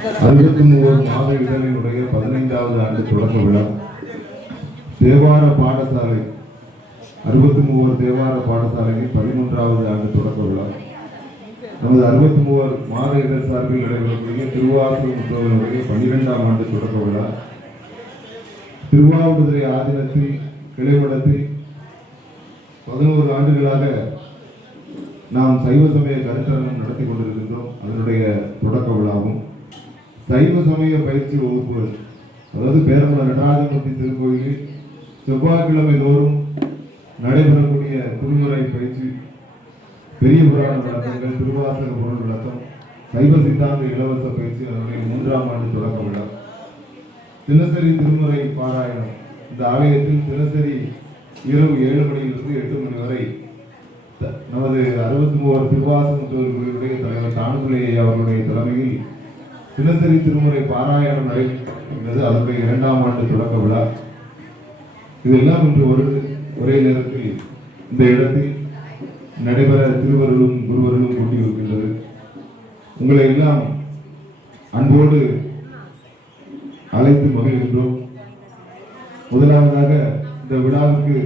63 மாத இதழினுடைய 15வது ஆண்டு தொடக்க விழா. தேவார பாடசாலை 63 தேவார பாடசாலையின் 13வது ஆண்டு தொடக்க விழா. நமது 63 மாத இதழ் சார்பில் நடைபெறக்கூடிய திருவாசகம் முற்றோதலுடைய 12ஆம் ஆண்டு தொடக்க விழா. திருவாவடுதுறை ஆதீனத்தில் கிளைமடத்தில் 11 ஆண்டுகளாக நாம் சைவ சமய கருத்தரங்கம் நடத்தி கொண்டிருக்கின்றோம். அதனுடைய தொடக்க விழாவும் சைவ சமய பயிற்சி வகுப்புகள், அதாவது பேரமலை நடராஜமூர்த்தி திருக்கோயிலில் செவ்வாய்க்கிழமை தோறும் நடைபெறக்கூடிய திருமுறை பயிற்சி, பெரிய புராண விளக்கங்கள், திருவாசக பொருள் விளக்கம், சைவ சித்தாந்த இலவச பயிற்சி அதனுடைய 3ஆம் ஆண்டு தொடக்க விழா. தினசரி திருமுறை பாராயணம் இந்த ஆலயத்தில் தினசரி இரவு 7 மணியிலிருந்து 8 மணி வரை நமது 63 திருவாசகம் முற்றோதலுடைய தலைவர் தானுபிள்ளை அவர்களுடைய தலைமையில் தினசரி திருமுறை பாராயணம் நடைபெறுகிறது. அதனுடைய 2ஆம் ஆண்டு தொடக்க விழா. இதெல்லாம் இன்று ஒரே நேரத்தில் இந்த இடத்தில் நடைபெற திருவருளும் குருவருளும் கூட்டியிருக்கின்றது. உங்களை எல்லாம் அன்போடு அழைத்து மகிழ்கின்றோம். முதலாவதாக இந்த விழாவுக்கு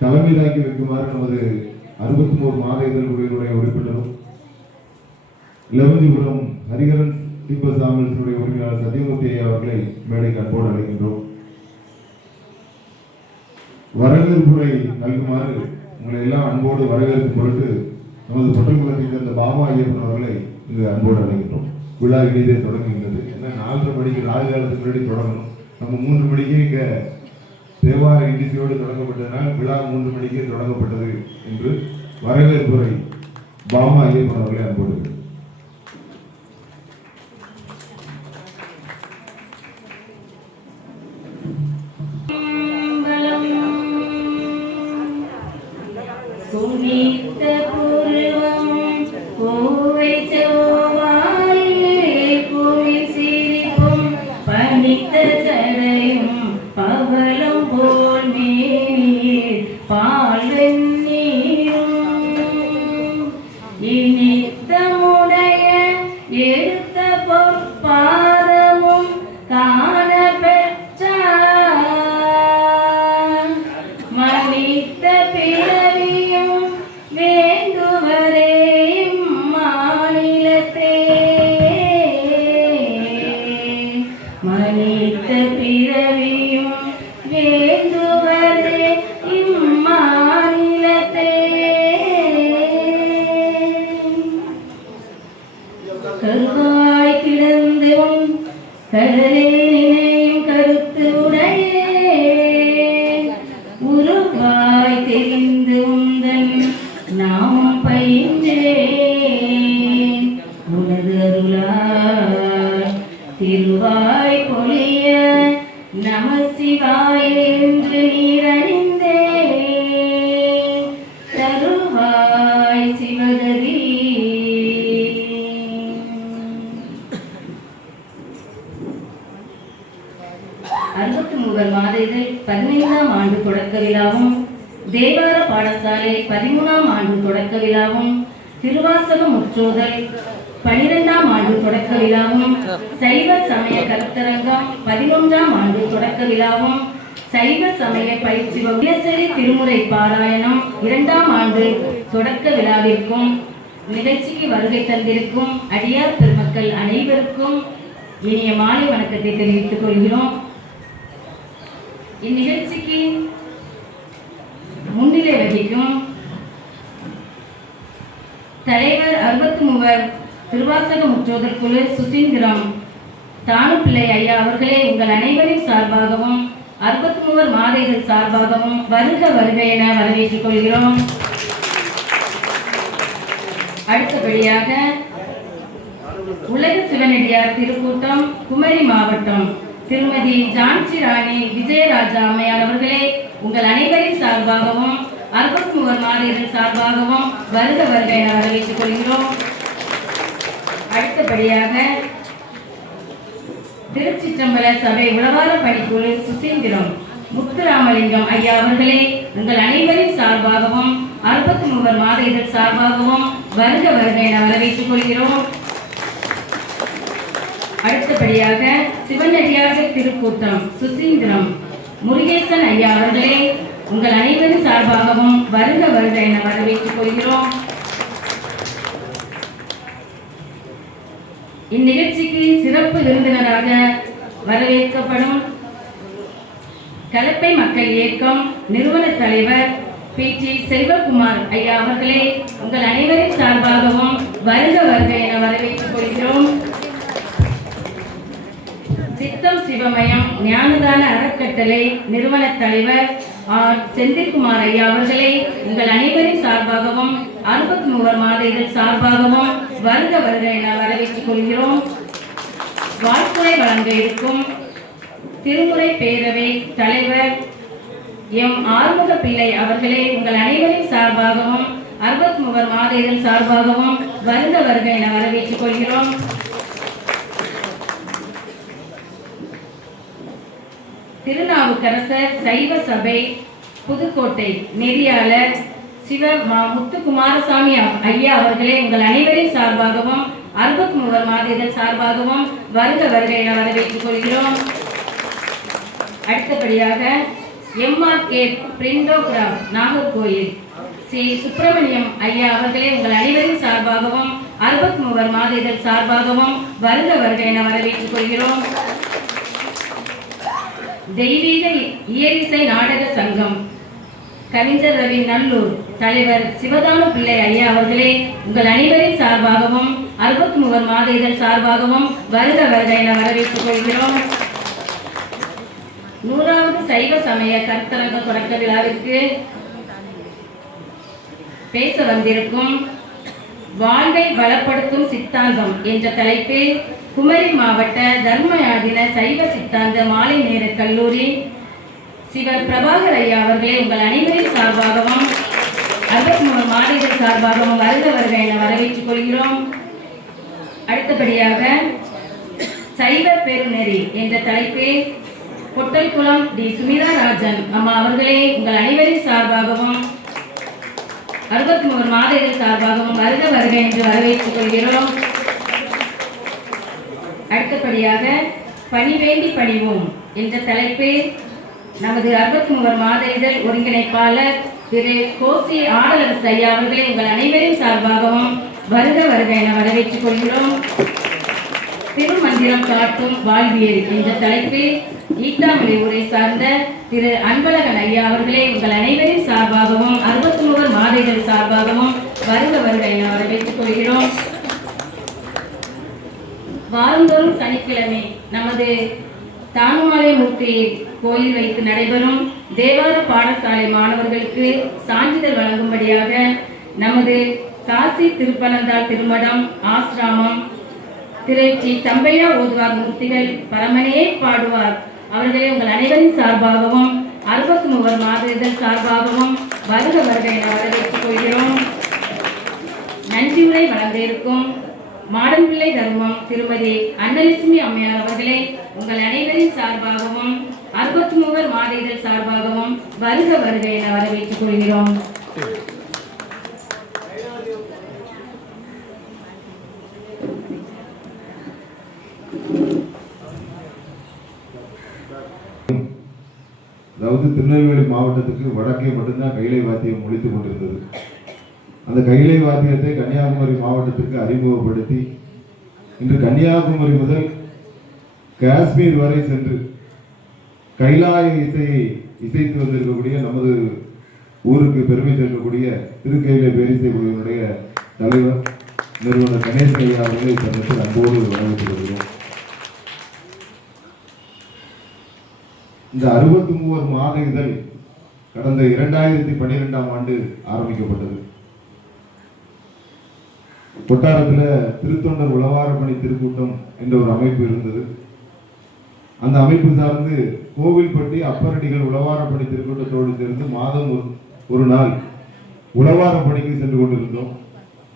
தலைமை தாக்கி வைக்குமாறு நமது 63 மாத இதழ்களுடைய உறுப்பினரும் லெவந்திபுரம் ஹரிகரன் தீபசாமிகளுடைய உறுப்பினர் சத்தியமூர்த்தி அவர்களை மேடைக்கு அன்போடு அழைக்கின்றோம். வரவேற்புரை நல்குமாறு உங்களை எல்லாம் அன்போடு வரவேற்கும் பொருட்டு நமது பொட்டல்குளத்தைச் சேர்ந்த பாமா ஐயப்பன் அவர்களை இங்கு அன்போடு அழைக்கின்றோம். விழா இனிதே தொடங்குகின்றது. ஏன்னா 4:30 மணிக்கு ராகு காலத்துக்கு முன்னாடி தொடங்கணும். நம்ம 3 மணிக்கு இங்கே தேவார இண்டிசையோடு தொடங்கப்பட்டதனால் விழா 3 மணிக்கே தொடங்கப்பட்டது என்று வரவேற்புரை பாமா ஐயப்பன் அவர்களை அன்போடு. தேவார பாடசாலை 13ஆம் ஆண்டு தொடக்க விழாவும், திருவாசக முற்றோதல் 12ஆம் ஆண்டு தொடக்க விழாவும், சைவ சமய கருத்தரங்கம் 11ஆம் ஆண்டு தொடக்க விழாவும், சைவ சமய பயிற்சி தினசரி திருமுறை பாராயணம் 2ஆம் ஆண்டு தொடக்க விழாவிற்கும் நிகழ்ச்சிக்கு வருகை தந்திருக்கும் அடியார் பெருமக்கள் அனைவருக்கும் இனிய மாலை வணக்கத்தை தெரிவித்துக் கொள்கிறோம். இந்நிகழ்ச்சிக்கு முன்னிலை வகிக்கும் தலைவர் 63 திருவாசக முற்றோதல் குழு சுசீந்திரம் தானுபிள்ளை ஐயா அவர்களே உங்கள் அனைவரின் சார்பாகவும் 63 மாத இதழ் சார்பாகவும் வருக வருக என வரவேற்றுக் கொள்கிறோம். அடுத்தபடியாக உலக சிவனடியார் திருக்கூட்டம் குமரி மாவட்டம் திருமதி ஜான்சி ராணி விஜயராஜா அம்மையார் அவர்களே உங்கள் அனைவரின் சார்பாகவும் 63 மாத இதழ் சார்பாகவும் வருக வருக என வரவேற்றுக் கொள்கிறோம். அடுத்தபடியாக திருச்சிற்றம்பல சபை உளவார பணிக்குழு சுசீந்திரம் முத்துராமலிங்கம் ஐயா அவர்களே உங்கள் அனைவரின் சார்பாகவும் 63 மாத இதழ் சார்பாகவும் வருக வருக என வரவேற்றுக் கொள்கிறோம். அடுத்தபடியாக சிவனடியாக திருக்கூட்டம் சுசீந்திரம் முருகேசன் ஐயா அவர்களே உங்கள் அனைவரின் சார்பாகவும் வருக வருக என வரவேற்றுக் கொள்கிறோம். இந்நிகழ்ச்சிக்கு சிறப்பு விருந்தினராக வரவேற்கப்படும் கலப்பை மக்கள் இயக்கம் நிறுவன தலைவர் பி.டி. செல்வகுமார் ஐயா அவர்களே உங்கள் அனைவரின் சார்பாகவும் வருக வருக என வரவேற்றுக் கொள்கிறோம். சித்தம் சிவமயம் ஞானதான அறக்கட்டளை நிறுவன தலைவர் ஆர். செந்தில்குமார் ஐயா அவர்களே உங்கள் அனைவரின் சார்பாகவும் 63 மாத இதழ் சார்பாகவும் வருக வருக என வரவேற்றுக் கொள்கிறோம். வாழ்த்துறை வழங்க இருக்கும் திருமுறை பேரவை தலைவர் எம். ஆறுமுக பிள்ளை அவர்களே உங்கள் அனைவரின் சார்பாகவும் 63 மாத இதழ் சார்பாகவும் வருக வருக என வரவேற்றுக் கொள்கிறோம். திருநாவுக்கரசர் சைவ சபை புதுக்கோட்டை நெறியாளர் சிவ முத்துக்குமாரசாமி ஐயா அவர்களே உங்கள் அனைவரின் சார்பாகவும் 63 மாத இதழ் சார்பாகவும் வருக வருக என வரவேற்றுக் கொள்கிறோம். அடுத்தபடியாக எம்.ஆர்.கே. பிரிண்டோகிராஃப் நாகர்கோயில் ஸ்ரீ சுப்பிரமணியம் ஐயா அவர்களே உங்கள் அனைவரின் சார்பாகவும் 63 மாத இதழ் சார்பாகவும் வருக வருக என வரவேற்றுக் கொள்கிறோம். தெய்வீக இயலிசை நாடக சங்கம் கவிஞர் ரவி நல்லூர் தலைவர் சிவதானு பிள்ளை ஐயா அவர்களே உங்கள் அனைவரின் சார்பாகவும் 63 மாத இதழ் சார்பாகவும் வருக வருக என வரவேற்றுக் கொள்கிறோம். 100வது சைவ சமய கருத்தரங்க தொடக்க விழாவிற்கு பேச வந்திருக்கும் வாழ்வை பலப்படுத்தும் சித்தாந்தம் என்ற தலைப்பில் குமரி மாவட்ட தர்மயாதின சைவ சித்தாந்த மாலை நேர கல்லூரி சிவ பிரபாகர் ஐயா அவர்களே உங்கள் அனைவரின் சார்பாகவும் 63 மாத இதழ் சார்பாகவும் வருக வருக என வரவேற்றுக் கொள்கிறோம். அடுத்தபடியாக சைவ பெருநெறி என்ற தலைப்பில் பொட்டல்குளம் டி. சுமிதா ராஜன் அம்மா அவர்களே உங்கள் அனைவரின் சார்பாகவும் 63 மாத இதழ் சார்பாகவும் வருக வருக என்று வரவேற்றுக் கொள்கிறோம். அடுத்தபடியாக பணி வேண்டி பணிவோம் என்ற தலைப்பில் நமது 63 மாத இதழ் ஒருங்கிணைப்பாளர் திரு கோசி ஆடலரசு ஐயா அவர்களே உங்கள் அனைவரின் சார்பாகவும் வருக வருக என வரவேற்றுக் கொள்கிறோம். திருமந்திரம் காட்டும் வாழ்வியல் என்ற தலைப்பில் ஈட்டாமலை ஊரை சார்ந்த திரு அன்பழகன் ஐயா அவர்களே உங்கள் அனைவரின் சார்பாகவும் 63 மாத இதழ் சார்பாகவும் வருக வருக என வரவேற்றுக் கொள்கிறோம். வாரந்தோறும் சனிக்கிழமை நமது தானுமாலைமூர்த்தி கோயில் வைத்து நடைபெறும் தேவார பாடசாலை மாணவர்களுக்கு சான்றிதழ் வழங்கும்படியாக நமது காசி திருப்பனந்தாள் திருமடம் ஆசிராமம் திரு தம்பையா ஓதுவார் மூர்த்திகள் பரமனையே பாடுவார் அவர்களே உங்கள் அனைவரின் சார்பாகவும் 63 மாத இதழ் சார்பாகவும் வருக வருக என வரவேற்றுக் கொள்கிறோம். நன்றியுரை வழங்க இருக்கும் மாடன்பிள்ளை தர்மம் திருமதி அன்னலட்சுமி அம்மையார் அவர்களே உங்கள் அனைவரின் சார்பாகவும் 63 மாத இதழ் சார்பாகவும் வருக வருக என வரவேற்றுக் கொள்கிறோம். அதாவது திருநெல்வேலி மாவட்டத்துக்கு வடக்கே மட்டும்தான் கைலை வாத்தியம் ஒலித்துக் கொண்டிருந்தது. அந்த கைலை வாத்தியத்தை கன்னியாகுமரி மாவட்டத்திற்கு அறிமுகப்படுத்தி இன்று கன்னியாகுமரி முதல் காஷ்மீர் வரை சென்று கைலாய இசையை இசைத்து வந்திருக்கக்கூடிய நமது ஊருக்கு பெருமை சேர்க்கக்கூடிய திருக்கையிலை பேரிசை குழுவினுடைய தலைவர் நிறுவனர் கணேசன் ஐயா அவர்களை தனது அன்போடு வரவேற்றுக் கொள்கிறோம். இந்த 63 மாத இதழ் கடந்த 2012ஆம் ஆண்டு ஆரம்பிக்கப்பட்டது. கொட்டாரத்தில் திருத்தொண்டர் உளவாரப்பணி திருக்கூட்டம் என்ற ஒரு அமைப்பு இருந்தது. அந்த அமைப்பு சார்ந்து கோவில்பட்டி அப்பரடிகள் உளவாரப்பணி திருக்கூட்டத்தோடு சேர்ந்து மாதம் ஒரு நாள் உளவாரப்பணிக்கு சென்று கொண்டிருந்தோம்.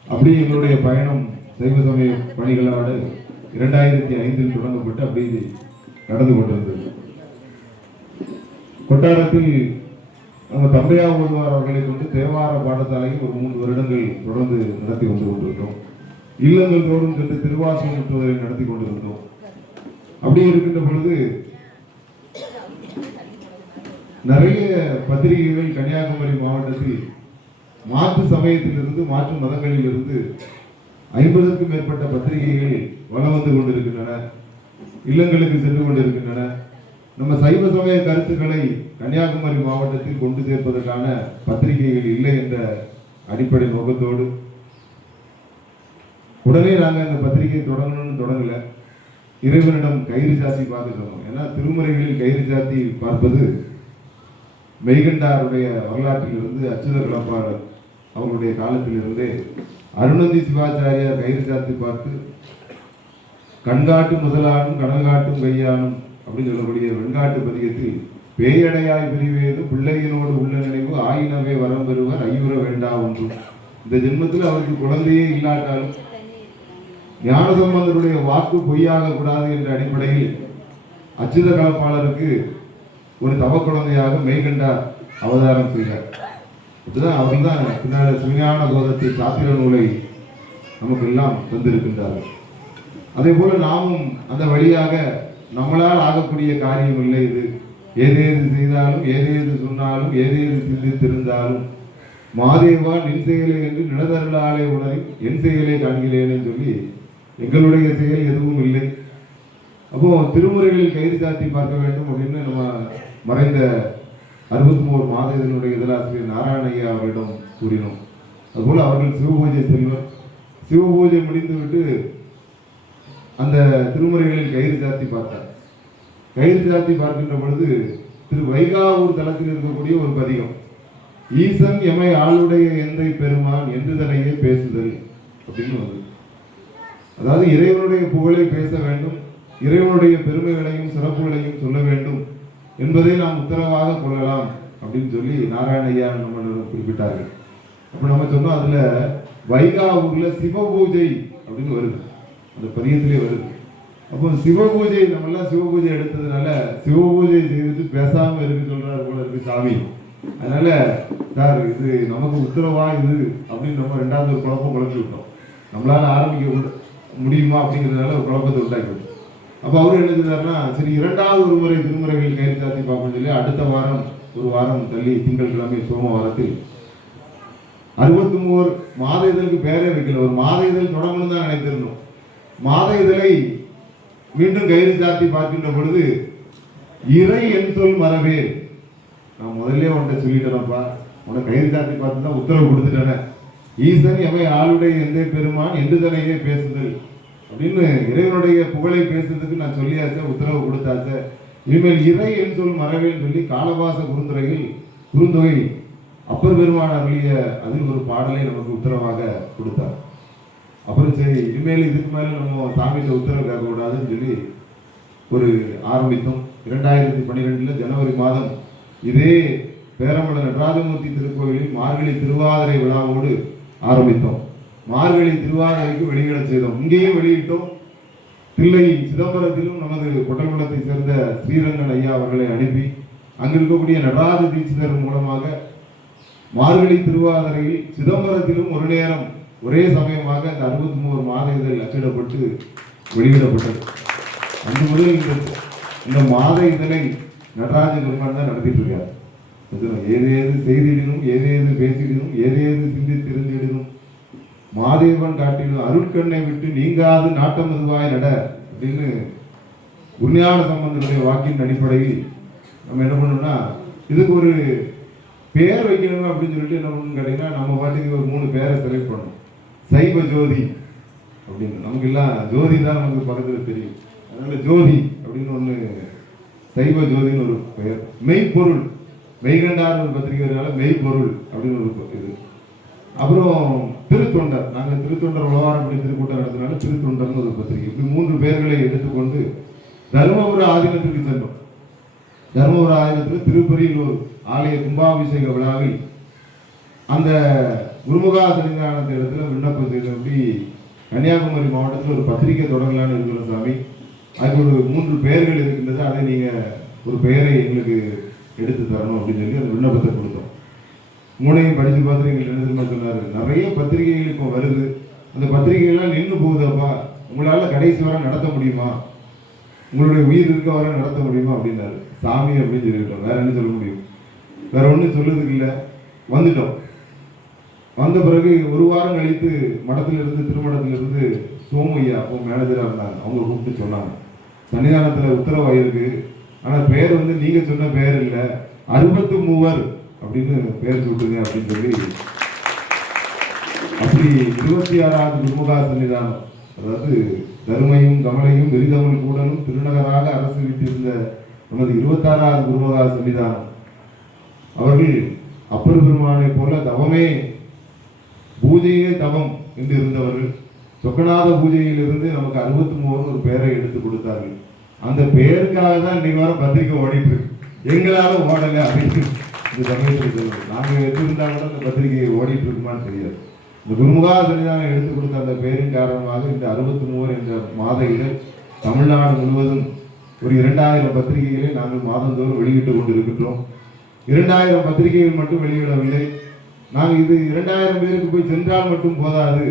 அப்படி எங்களுடைய பயணம் சைவ சமய பணிகளோடு 2005இல் தொடங்கப்பட்டு அப்படி நடந்து கொண்டிருந்தது. கொட்டாரத்தில் நம்ம தம்பையா ஓதுவார் அவர்களை கொண்டு தேவார பாடசாலையை ஒரு 3 வருடங்கள் தொடர்ந்து நடத்தி வந்து கொண்டிருந்தோம். இல்லங்கள் தோறும் சென்று திருவாசகம் முற்றுவதை நடத்தி கொண்டிருந்தோம். அப்படி இருக்கின்ற பொழுது நிறைய பத்திரிகைகள் கன்னியாகுமரி மாவட்டத்தில் மாற்று சமயத்திலிருந்து மாற்று மதங்களிலிருந்து 50க்கும் மேற்பட்ட பத்திரிகைகள் வலம் வந்து கொண்டிருக்கின்றன, இல்லங்களுக்கு சென்று கொண்டிருக்கின்றன. நம்ம சைவ சமய கருத்துக்களை கன்னியாகுமரி மாவட்டத்தில் கொண்டு சேர்ப்பதற்கான பத்திரிகைகள் இல்லை என்ற அடிப்படை நோக்கத்தோடு உடனே நாங்கள் அந்த பத்திரிகையை தொடங்கணும்னு தொடங்கல. இறைவனிடம் கயிறு சாத்தி பார்க்க சொன்னோம். ஏன்னா திருமுறைகளில் கயிறு சாத்தி பார்ப்பது மெய்கண்டாருடைய வரலாற்றிலிருந்து அச்சுத கலப்பாளர் அவருடைய காலத்திலிருந்தே அருணந்தி சிவாச்சாரியார் கயிறு சாத்தி பார்த்து கண்காட்டு முதலானும் கடல் காட்டும் கையானும் அப்படின்னு சொல்லக்கூடிய வெண்காட்டு பதிகத்தில் பேயடையாய் பிரிவேது பிள்ளையினோடு உள்ள நினைவு ஆயினவே வரம் பெறுவர் ஐயுற வேண்டா ஒன்று. இந்த ஜென்மத்தில் அவருக்கு குழந்தையே இல்லாட்டாலும் ஞானசம்பந்தருடைய வாக்கு பொய்யாக கூடாது என்ற அடிப்படையில் அச்சுத கலப்பாளருக்கு ஒரு தவ குழந்தையாக மெய்கண்டார் அவதாரம் செய்தார். இதுதான் அவர் தான் பின்னால் சிவஞான போதத்தை சாத்திர நூலை நமக்கு எல்லாம் தந்திருக்கின்றார்கள். அதே போல நாமும் அந்த வழியாக நம்மளால் ஆகக்கூடிய காரியம் இல்லை இது. ஏதேது செய்தாலும் ஏதேது சொன்னாலும் ஏதேது சிந்தித்திருந்தாலும் மாதேவா நின் செயலை என்று நிலதருளாலே உணரி என் செயலை காண்கிறேன்னு சொல்லி எங்களுடைய செயல் எதுவும் இல்லை. அப்போ திருமுறைகளில் கயிறு சாத்தி பார்க்க வேண்டும் அப்படின்னு நம்ம மறைந்த 63 மாத இதனுடைய இதழாசிரியர் நாராயணையா அவரிடம் கூறினோம். அதுபோல அவர்கள் சிவபூஜை செல்வர். சிவபூஜை முடிந்துவிட்டு அந்த திருமுறைகளில் கயிறு சாத்தி பார்த்தார். கயிறு சாத்தி பார்க்கின்ற பொழுது திரு வைகாவூர் தளத்தில் இருக்கக்கூடிய ஒரு பதிகம், ஈசன் எமை ஆளுடைய எந்தை பெருமான் என்று தனையே பேசுதல் அப்படின்னு வந்து, அதாவது இறைவனுடைய புகழை பேச வேண்டும், இறைவனுடைய பெருமைகளையும் சிறப்புகளையும் சொல்ல வேண்டும் என்பதை நாம் உத்தரவாக கொள்ளலாம் அப்படின்னு சொல்லி நாராயணையா நம்ம குறிப்பிட்டார்கள். அப்ப நம்ம சொன்னோம் அதுல வைகாவூர்ல சிவபூஜை அப்படின்னு வருது, அந்த பதியத்திலே வருது. அப்போ சிவபூஜை நம்ம எல்லாம் சிவபூஜை எடுத்ததுனால சிவபூஜை செய்துட்டு பேசாம இருக்கு சொல்றாரு போல இருக்கு சாமி. அதனால சார் இது நமக்கு உத்தரவா இது அப்படின்னு நம்ம ரெண்டாவது ஒரு குழப்பம் குழப்பி விட்டோம். நம்மளால ஆரம்பிக்க முடியுமா அப்படிங்கிறதுனால ஒரு குழப்பத்தை உண்டாக்கி. அப்போ அவரு என்ன செய்தாருன்னா, சரி இரண்டாவது ஒரு முறை திருமுறைகள் கயிறு சாத்தி பார்ப்போம்னு சொல்லி அடுத்த வாரம் ஒரு வாரம் தள்ளி திங்கட்கிழமை சோமவாரத்தில் 63 மாத இதழுக்கு பேரே வைக்கல, ஒரு மாத இதழ் தொடங்கணும் தான் நினைத்திருந்தோம். மாத இதழை மீண்டும் கயிறு சாத்தி பார்க்கின்ற பொழுது இறை என் சொல் மரவே, நான் முதல்ல உன்கிட்ட சொல்லிட்டேனப்பா, உனக்கு கயிறு சாத்தி பார்த்து தான் உத்தரவு கொடுத்துட்டேனே, ஈசன் எவை ஆளுடைய எந்தை பெருமான் என்று தனையே பேசுதல் அப்படின்னு இறைவனுடைய புகழை பேசுறதுக்கு நான் சொல்லியாச்ச, உத்தரவு கொடுத்தாச்ச, இனிமேல் இறை என் சொல் மரவேன்னு சொல்லி காலவாச குறுந்தொகை அப்பர் பெருமான் அருளிய அதில் ஒரு பாடலை நமக்கு உத்தரவாக கொடுத்தார். அப்புறம் சரி இனிமேல் இதுக்கு மேல நம்ம சாமியில உத்தரவு கேட்க கூடாதுன்னு சொல்லி ஒரு ஆரம்பித்தோம். 2012 ஜனவரி மாதம் இதே பேரம்பல நடராஜமூர்த்தி திருக்கோயிலில் மார்கழி திருவாதிரை விழாவோடு ஆரம்பித்தோம். மார்கழி திருவாதிரைக்கு வெளியிட செய்தோம். இங்கேயும் வெளியிட்டோம். தில்லை சிதம்பரத்திலும் நமது கொட்டல்குளத்தை சேர்ந்த ஸ்ரீரங்கன் ஐயா அவர்களை அனுப்பி அங்கு இருக்கக்கூடிய நடராஜ தீட்சிதர் மூலமாக மார்கழி திருவாதிரையில் சிதம்பரத்திலும் ஒரு நேரம் ஒரே சமயமாக அந்த 63 மாத இதழ் அச்சிடப்பட்டு வெளியிடப்பட்டது. அன்று முதல் இந்த மாத இதழை நடராஜ பெருமான் தான் நடத்திட்டு இருக்கார். ஏதேது செய்திடணும், ஏதேது பேசிடணும், ஏதேது சிந்தித்திருந்திடணும், மாதேவன் காட்டிலும் அருட்கண்ணை விட்டு நீங்காது நாட்டம் அதுவாய் நட அப்படின்னு குருஞான சம்பந்தருடைய வாக்கின் அடிப்படையில் நம்ம என்ன பண்ணோம்னா இதுக்கு ஒரு பேர் வைக்கணும் அப்படின்னு சொல்லிட்டு என்ன பண்ணணும் கேட்டீங்கன்னா நம்ம பாட்டுக்கு ஒரு 3 பேரை செலக்ட் பண்ணணும். சைவ ஜோதி அப்படின்னு, நமக்கு எல்லாம் ஜோதி தான் நமக்கு பக்கத்தில் தெரியும். அதனால ஜோதி அப்படின்னு ஒன்று, சைவ ஜோதின்னு ஒரு பெயர். மெய்ப்பொருள், மெய்கண்டார் ஒரு பத்திரிகைனால மெய்ப்பொருள் அப்படின்னு ஒரு இது. அப்புறம் திருத்தொண்டர், நாங்கள் திருத்தொண்டர் உலவாரப்படி திருக்கூட்டம் நடத்தினால திருத்தொண்டர்னு ஒரு பத்திரிகை. இப்படி 3 பேர்களை எடுத்துக்கொண்டு தருமபுர ஆதீனத்திற்கு சென்றோம். தருமபுர ஆதீனத்தில் திருப்பரியில் ஆலய கும்பாபிஷேக விழாவில் அந்த குருமுகா சன்னிதானத்தை இடத்துல விண்ணப்பம் செய்தபடி கன்னியாகுமரி மாவட்டத்தில் ஒரு பத்திரிகை தொடங்கலான்னு இருக்கிற சாமி, அதுக்கு ஒரு 3 பெயர்கள் இருக்கின்றது, அதை நீங்கள் ஒரு பெயரை எங்களுக்கு எடுத்து தரணும் அப்படின்னு சொல்லி அந்த விண்ணப்பத்தை கொடுத்தோம். 3ஐயும் படித்து பார்த்துட்டு எங்களுக்கு என்ன தெரியுமா சொன்னார், நிறைய பத்திரிகைகள் இப்போ வருது, அந்த பத்திரிகைகள்லாம் நின்று போகுதப்பா, உங்களால் கடைசி வரை நடத்த முடியுமா உங்களுடைய உயிர் இருக்க வரை நடத்த முடியுமா அப்படின்னாரு. சாமி அப்படின்னு சொல்லிட்டோம், வேற என்ன சொல்ல முடியும், வேற ஒன்றும் சொல்லுறதுக்கு இல்லை. வந்துட்டோம். வந்த பிறகு ஒரு வாரம் கழித்து மடத்திலிருந்து திருமணத்திலிருந்து சோமையா அப்போ மேனேஜராக இருந்தாங்க, அவங்க கூப்பிட்டு சொன்னாங்க, சன்னிதானத்தில் உத்தரவாயிருக்கு, ஆனால் பேர் வந்து நீங்கள் சொன்ன பேர் இல்லை, 63 அப்படின்னு பேர் சொல்லுங்க அப்படின்னு சொல்லி, அப்படி 26வது குருமுகா சன்னிதானம், அதாவது தருமையும் கமலையும் விரிதமிழ் கூடலும் திருநகராக அரசு விட்டிருந்த நமது 26வது குருமுகா சன்னிதானம் அவர்கள் அப்பர் பெருமானை போல தவமே பூஜையே தவம் என்று இருந்தவர்கள் சொக்கநாத பூஜையிலிருந்து நமக்கு 63 ஒரு பெயரை எடுத்து கொடுத்தார்கள். அந்த பெயருக்காக தான் இன்னைக்கு வர பத்திரிக்கை ஓடிட்டு இருக்கு, எங்களால ஓடலை அப்படின்னு இந்த சமயத்தில் சொல்லுவோம். நாங்கள் எடுத்திருந்தாலும் கூட அந்த பத்திரிகை ஓடிட்டு இருக்குமான்னு தெரியாது. இந்த குருமுகா சன்னிதானம் எடுத்து கொடுத்த அந்த பெயரின் காரணமாக இந்த 63 என்ற மாத இதழ் தமிழ்நாடு முழுவதும் ஒரு 2000 பத்திரிகைகளை நாங்கள் மாதந்தோறும் வெளியிட்டு கொண்டிருக்கின்றோம். 2000 பத்திரிகைகள் மட்டும் வெளியிடவில்லை. நாங்கள் இது 2000 பேருக்கு போய் சென்றால் மட்டும் போதாது,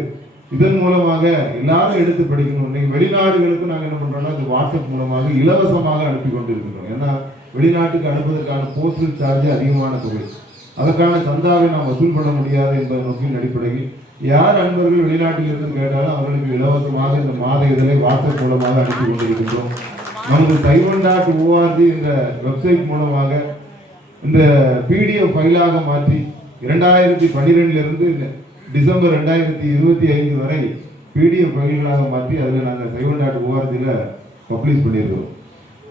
இதன் மூலமாக எல்லாரும் எடுத்து படிக்கணும். இன்னைக்கு வெளிநாடுகளுக்கு நாங்கள் என்ன பண்றோம்னா இந்த வாட்ஸ்அப் மூலமாக இலவசமாக அனுப்பி கொண்டிருக்கிறோம். ஏன்னா வெளிநாட்டுக்கு அனுப்புவதற்கான போஸ்டல் சார்ஜ் அதிகமான தொகை, அதற்கான சந்தாவை நாம் வசூல் பண்ண முடியாது என்பதன் நோக்கின் அடிப்படையில் யார் அன்பர்கள் வெளிநாட்டில் இருந்து கேட்டாலும் அவர்களுக்கு இலவசமாக இந்த மாத இதழை வாட்ஸ்அப் மூலமாக அனுப்பி கொண்டிருக்கின்றோம். நமது Taiwan.org என்ற வெப்சைட் மூலமாக இந்த பிடிஎஃப் ஃபைலாக மாற்றி 2012 டிசம்பர் 2025 வரை பிடிஎஃப் ஃபைல்களாக மாற்றி அதில் நாங்கள் Taiwan.org பப்ளிஷ் பண்ணியிருக்கிறோம்.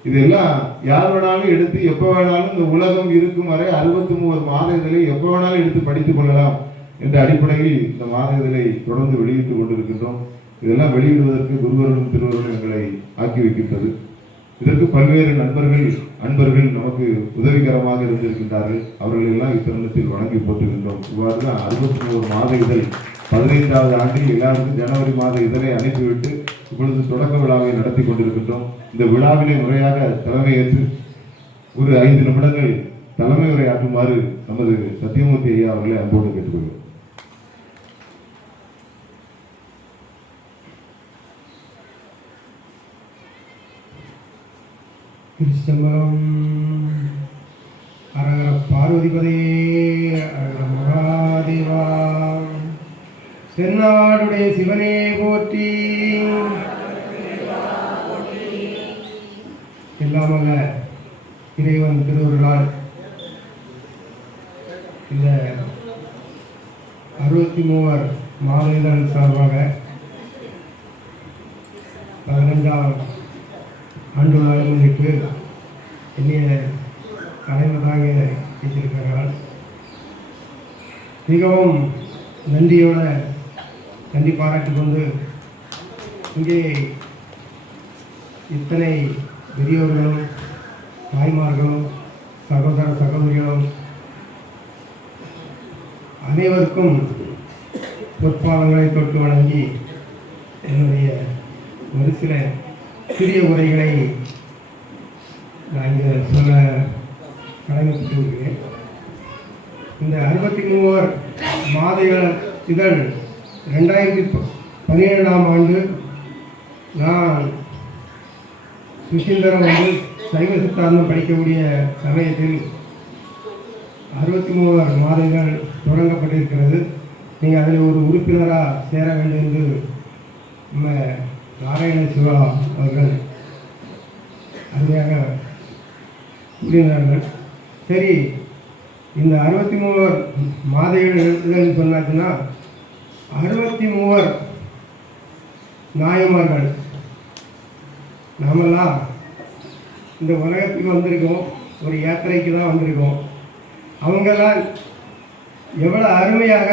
இதெல்லாம் யார் வேணாலும் எடுத்து எப்போ வேணாலும் இந்த உலகம் இருக்கும் வரை 63 மாத இதழை எப்போ வேணாலும் எடுத்து படித்துக் கொள்ளலாம் என்ற அடிப்படையில் இந்த மாத இதழை தொடர்ந்து வெளியிட்டுக் கொண்டிருக்கின்றோம். இதெல்லாம் வெளியிடுவதற்கு குருவர்களும் திருவர்களும் எங்களை ஆக்கி வைக்கின்றது. இதற்கு பல்வேறு அன்பர்கள் நமக்கு உதவிகரமாக இருந்திருக்கின்றார்கள். அவர்கள் எல்லாம் இத்தருணத்தில் வணங்கி போற்றுகின்றோம். இவ்வாறு தான் 63 மாத இதழ் 15வது ஆண்டில் எல்லாருக்கும் ஜனவரி மாத இதழை அனுப்பிவிட்டு இப்பொழுது தொடக்க விழாவை நடத்தி கொண்டிருக்கின்றோம். இந்த விழாவினை முறையாக தலைமையேற்று ஒரு 5 நிமிடங்கள் தலைமை உரையாற்றுமாறு நமது சத்தியமூர்த்தி ஐயா அவர்களை அன்போடு கேட்டுக்கொள்கிறோம். திருச்சிதம்பரம். அரகர பார்வதிபதே, அரகர மகாதேவா. தென்னாடுடைய சிவனே போற்றி. எல்லாமல்ல இறைவன் திருவருளால் இந்த 63 மாத இதழ் சார்பாக 15ஆம் ஆண்டு நாளை முன்னிட்டு என்னைய தலைவராக வைத்திருக்கிறார்கள். மிகவும் நன்றி பாராட்டி கொண்டு இங்கே இத்தனை பெரியோர்களும் தாய்மார்களும் சகோதர சகோதரிகளும் அனைவருக்கும் பொற்பாதங்களை தொட்டு வழங்கி என்னுடைய ஒரு சில சிறிய உரைகளை நான் இங்கே சொல்ல கடமைப்பட்டிருக்கிறேன். இந்த 63 மாத இதழ் 2017ஆம் ஆண்டு நான் சுசீந்திரம் சைவ சித்தாந்தம் படிக்கக்கூடிய சமயத்தில் 63 மாத இதழ் தொடங்கப்பட்டிருக்கிறது. நீங்கள் அதில் ஒரு உறுப்பினராக சேர வேண்டும் என்று நம்ம நாராயண சிவா அவர்கள் அருமையாக கூறினார்கள். சரி, இந்த 63 மாத இதழ்னு சொன்னாச்சுன்னா 63 நாயன்மார்கள் நாமெல்லாம் இந்த உலகத்துக்கு வந்திருக்கோம், ஒரு யாத்திரைக்கு தான் வந்திருக்கோம். அவங்கெல்லாம் எவ்வளோ அருமையாக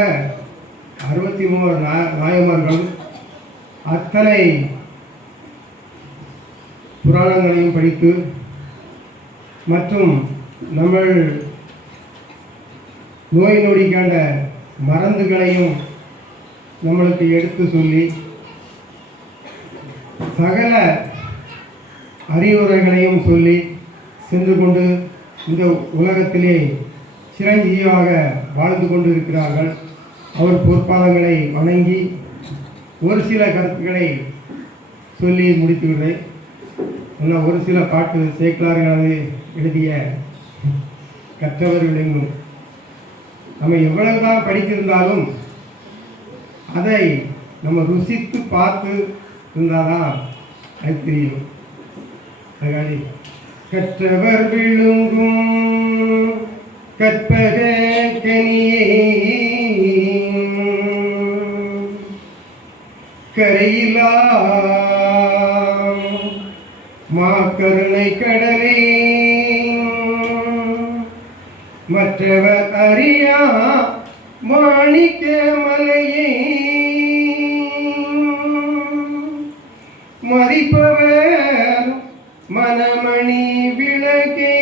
63 நாயன்மார்கள் அத்தனை புராணங்களையும் படித்து மற்றும் நம்ம நோய் நொடிக்காண்ட மருந்துகளையும் நம்மளுக்கு எடுத்து சொல்லி சகல அறிவுரைகளையும் சொல்லி சென்று கொண்டு இந்த உலகத்திலே சிரஞ்சீவியாக வாழ்ந்து கொண்டு இருக்கிறார்கள். அவர் பொற்பாதங்களை வணங்கி ஒரு சில கருத்துக்களை சொல்லி முடித்துவிடுறேன். இன்னும் ஒரு சில பாட்டு சேக்கிலார்களை எழுதிய கற்றவர்கள் எங்கும் நம்ம எவ்வளவுதான் படித்திருந்தாலும் அதை நம்ம ருசித்து பார்த்து இருந்தாதான் அது தெரியும். அதனால கற்றவர் விழுங்கும் கற்பக கனியே கரையிலா மாக்கருணை கடலே மற்றவர் அறியா மாணிக்க மலையே மதிப்பவர் மனமணி விளக்கே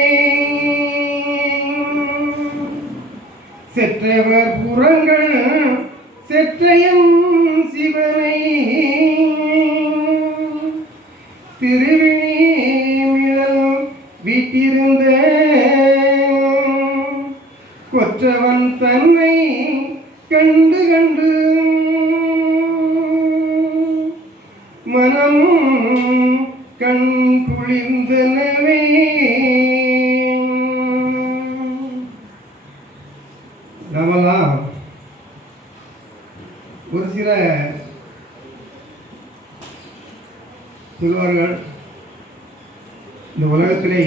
செற்றவர் புறங்கள் செற்றையும் சிவனை திருவிழிமிழல் வீட்டிருந்த கொற்றவன் தன்னை கண்டு கண்டு மனம் கண் குளிர்ந்தனவே. நாமெல்லாம் ஒரு சில சொல்வார்கள், இந்த உலகத்திலே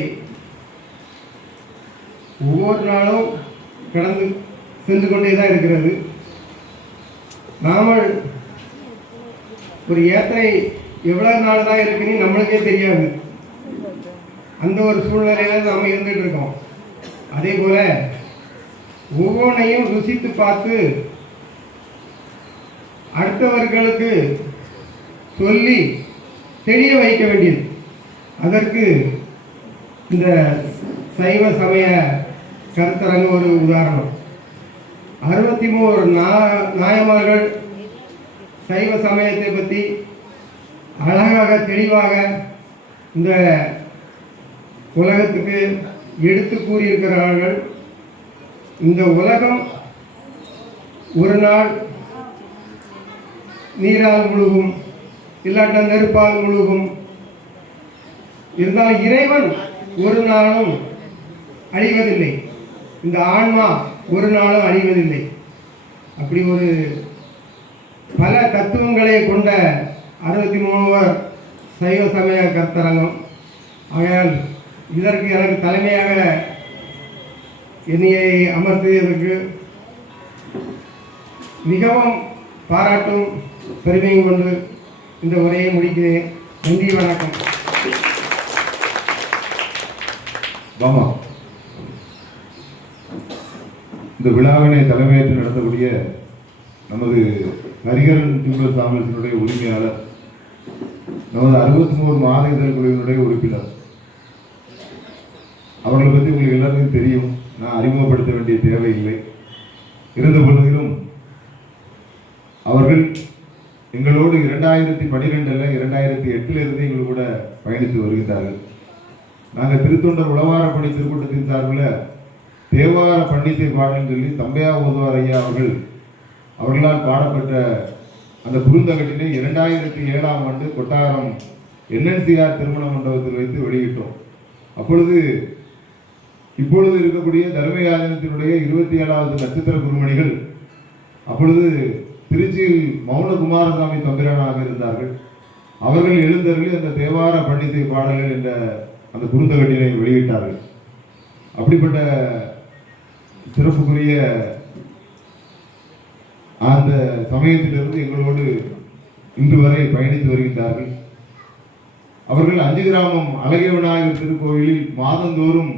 ஒவ்வொரு நாளும் கடந்து சென்று கொண்டே தான் இருக்கிறது. நாமல் ஒரு யாத்திரை எவ்வளவு நாள் தான் இருக்குன்னு நம்மளுக்கே தெரியாது. அந்த ஒரு சூழ்நிலையில நாம் இருந்துட்டு இருக்கோம். அதே போல ஒவ்வொன்றையும் ருசித்து பார்த்து அடுத்தவர்களுக்கு சொல்லி தெரிய வைக்க வேண்டியது. அதற்கு இந்த சைவ சமய கருத்தரங்கு ஒரு உதாரணம். 63 நாயமார்கள் சைவ சமயத்தை பற்றி அழகாக தெளிவாக இந்த உலகத்துக்கு எடுத்து கூறியிருக்கிறார்கள். இந்த உலகம் ஒரு நாள் நீரால் முழுகும், இல்லாட்ட நெருப்பால் முழுகும். இருந்தால் இறைவன் ஒரு நாளும் அழிவதில்லை, இந்த ஆன்மா ஒரு நாளும் அழிவதில்லை. அப்படி ஒரு பல தத்துவங்களை கொண்ட 63 சைவ சமய கருத்தரங்கம். ஆகையால் இதற்கு எனக்கு தலைமையாக என்னையை அமர்த்தியதற்கு மிகவும் பாராட்டும் பெருமையும் கொண்டு இந்த உரையை முடிக்கிறேன். நன்றி, வணக்கம். பாமா, இந்த விழாவினை தலைமையேற்று நடத்தக்கூடிய நமது ஹரிகரன் டிம்பர் சாமியத்தினுடைய உரிமையாளர், நமது 63 மாத இதழ் குழுவினுடைய உறுப்பினர், அவர்களை பற்றி உங்களுக்கு எல்லாருக்கும் தெரியும். நான் அறிமுகப்படுத்த வேண்டிய தேவையில்லை. இருந்த பொழுதிலும் அவர்கள் எங்களோடு 2012 2008 எங்கள் கூட பயணித்து வருகிறார்கள். நாங்கள் திருத்தொண்டர் உளவார பணி திருக்கூட்டத்தின் சார்பில் தேவார பண்டிகை பாடல் சொல்லி தம்பையா ஓதுவார் ஐயா அவர்களால் பாடப்பட்ட அந்த குறுந்தகட்டினை 2007ஆம் ஆண்டு கொட்டாரம் NNCR திருமண மண்டபத்தில் வைத்து வெளியிட்டோம். இப்பொழுது இருக்கக்கூடிய தர்மயாதனத்தினுடைய 27வது நட்சத்திர குருமணிகள் அப்பொழுது திருச்சியில் மௌன குமாரசாமி தம்பிரானாக இருந்தார்கள். அவர்கள் எழுந்தருளி அந்த தேவார பண்டிகை பாடல்கள் என்ற அந்த குறுந்தகட்டினை வெளியிட்டார்கள். அப்படிப்பட்ட சிறப்புக்குரிய அந்த சமயத்திலிருந்து எங்களோடு இன்று வரை பயணித்து வருகின்றார்கள். அவர்கள் 5 கிராமம் அழகிய விநாயகர் திருக்கோயிலில் மாதந்தோறும்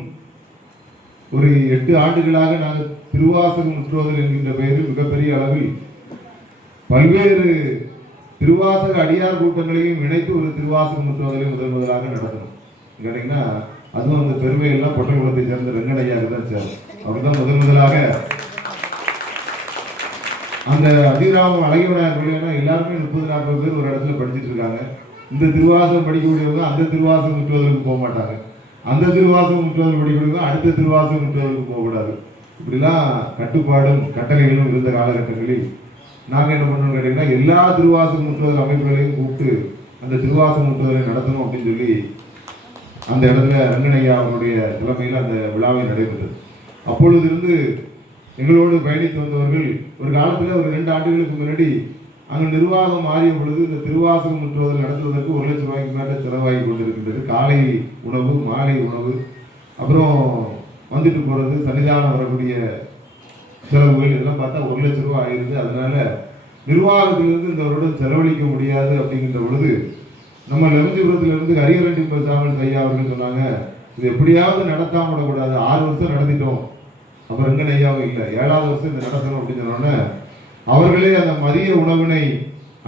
ஒரு 8 ஆண்டுகளாக நாங்கள் திருவாசகம் முற்றுவதல் என்கின்ற பெயரில் மிகப்பெரிய அளவில் பல்வேறு திருவாசக அடியார் கூட்டங்களையும் இணைத்து ஒரு திருவாசகம் முற்றுவதலை முதலாக நடத்தணும். கேட்டீங்கன்னா அதுவும் அந்த பெருமையெல்லாம் பொட்டக்குளத்தை சேர்ந்த வெங்கடையாருக்கு தான் சேரும். அவர் தான் முதலாக அந்த அதிகிராமம் அழகிய விநாயகர் எல்லாருமே 30-40 பேர் ஒரு இடத்துல படிச்சுட்டு இருக்காங்க. இந்த திருவாசகம் படிக்கக்கூடியவங்க அந்த திருவாசகம் முற்றுவதற்கு போக மாட்டாங்க, அந்த திருவாசகம் முற்றுவதற்கு படிக்கக்கூடியவங்க அடுத்த திருவாசகம் முற்றுவதற்கு போகக்கூடாது. இப்படிலாம் கட்டுப்பாடும் கட்டளைகளும் இருந்த காலகட்டங்களில் நாங்கள் என்ன பண்ணோம்னு கேட்டீங்கன்னா எல்லா திருவாசகம் முற்றுவதல் அமைப்புகளையும் கூப்பிட்டு அந்த திருவாசகம் முற்றுவதலை நடத்தணும் அப்படின்னு சொல்லி அந்த இடத்துல ரங்கனையா அவருடைய தலைமையில் அந்த விழாவை நடைபெற்றது. அப்பொழுதிருந்து எங்களோடு பயணித்து வந்தவர்கள் ஒரு காலத்தில் ஒரு 2 ஆண்டுகளுக்கு முன்னாடி அங்கே நிர்வாகம் மாறிய பொழுது இந்த திருவாசகம் முற்றுவதல் நடத்துவதற்கு 1 லட்சம் ரூபாய்க்கு மேலே செலவாகி கொண்டிருக்கின்றது. காலை உணவு, மாலை உணவு, அப்புறம் வந்துட்டு போகிறது, சன்னிதானம் வரக்கூடிய செலவுகள் இதெல்லாம் பார்த்தா 1 லட்சம் ரூபாய் ஆயிடுது. அதனால நிர்வாகத்திலிருந்து இந்த வருடம் செலவழிக்க முடியாது அப்படிங்கின்ற பொழுது நம்ம லெவஞ்சிபுரத்திலிருந்து ஹரிஹரன் சாமியல் ஐயா அவர்கள் சொன்னாங்க, இது எப்படியாவது நடத்தாம விடக்கூடாது. 6 வருஷம் நடத்திட்டோம், அப்புறம் ரங்கன் ஐயாவும் இல்லை, 7வது வருஷம் இந்த நடத்தணும் அப்படின்னு சொன்னோன்னே அவர்களே அந்த மதிய உணவினை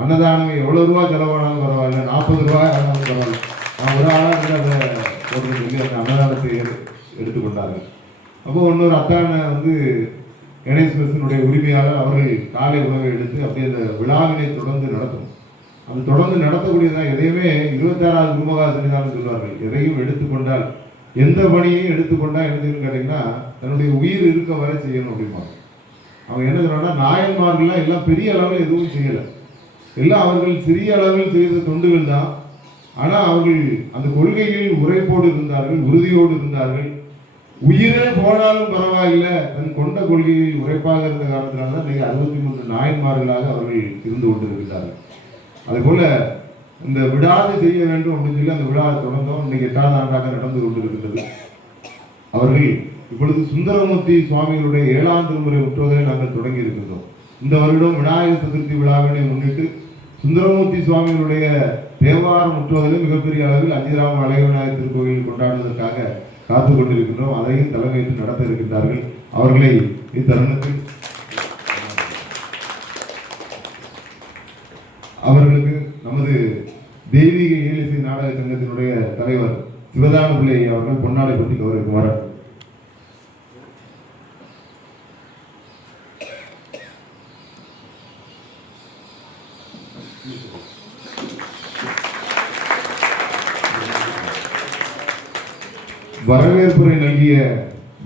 அன்னதானம் எவ்வளோ ரூபா செலவானாலும் பரவாயில்ல, 40 ரூபாய் ஆனாலும் பரவாயில்ல, நான் ஒரு ஆளாக அதை போட்டு சொல்லி அந்த அன்னதானத்தை எடுத்துக்கொண்டார்கள். அப்போ இன்னொரு அத்தானை கணேஷ் பஸ்ஸினுடைய உரிமையாளர் அவர்கள் காலை உணவை எடுத்து அப்படியே அந்த விழாவினை தொடர்ந்து நடத்தும். அது தொடர்ந்து நடத்தக்கூடியதான். எதையுமே 26வது குருமகா சன்னிதானம் சொல்வார்கள், எதையும் எடுத்துக்கொண்டால், எந்த பணியையும் எடுத்துக்கொண்டா என்ன செய்யணும்னு கேட்டீங்கன்னா தன்னுடைய உயிர் இருக்க வரை செய்யணும் அப்படிமா. அவங்க என்ன சொல்றாங்கன்னா, நாயன்மார்கள்லாம் எல்லாம் பெரிய அளவில் எதுவும் செய்யலை, எல்லாம் அவர்கள் சிறிய அளவில் செய்த தொண்டுகள் தான். ஆனால் அவர்கள் அந்த கொள்கையில் உரைப்போடு இருந்தார்கள், உறுதியோடு இருந்தார்கள். உயிரே போனாலும் பரவாயில்லை, தன் கொண்ட கொள்கையில் உரைப்பாக இருந்த காரணத்தினால தான் இன்னைக்கு 63 நாயன்மார்களாக அவர்கள் இருந்து கொண்டிருக்கிறார்கள். அதுபோல இந்த விடாது செய்ய வேண்டும் அப்படின்னு சொல்லி அந்த விழாவை தொடர்ந்தோம். இன்னைக்கு 8வது ஆண்டாக நடந்து கொண்டிருக்கிறது. அவர்கள் இப்பொழுது சுந்தரமூர்த்தி சுவாமிகளுடைய 7ஆம் திருமுறை முற்றுவதை நாங்கள் தொடங்கி இருக்கின்றோம். இந்த வருடம் விநாயகர் சதுர்த்தி விழாவினை முன்னிட்டு சுந்தரமூர்த்தி சுவாமிகளுடைய தேவார முற்றுவதிலே மிகப்பெரிய அளவில் அஞ்சிராம அழக விநாயகர் திருக்கோயில் கொண்டாடுவதற்காக காத்துக் கொண்டிருக்கின்றோம். அதையும் தலைமையேற்று நடத்த இருக்கின்றார்கள். அவர்களை இத்தருணத்தில் அவர்களுக்கு நமது தெய்வீக இயலிசை நாடக சங்கத்தினுடைய தலைவர் சிவதான பிள்ளை அவர்கள் பொன்னாடை பற்றி கௌரவிக்குமாறு. வரவேற்புரை நல்கிய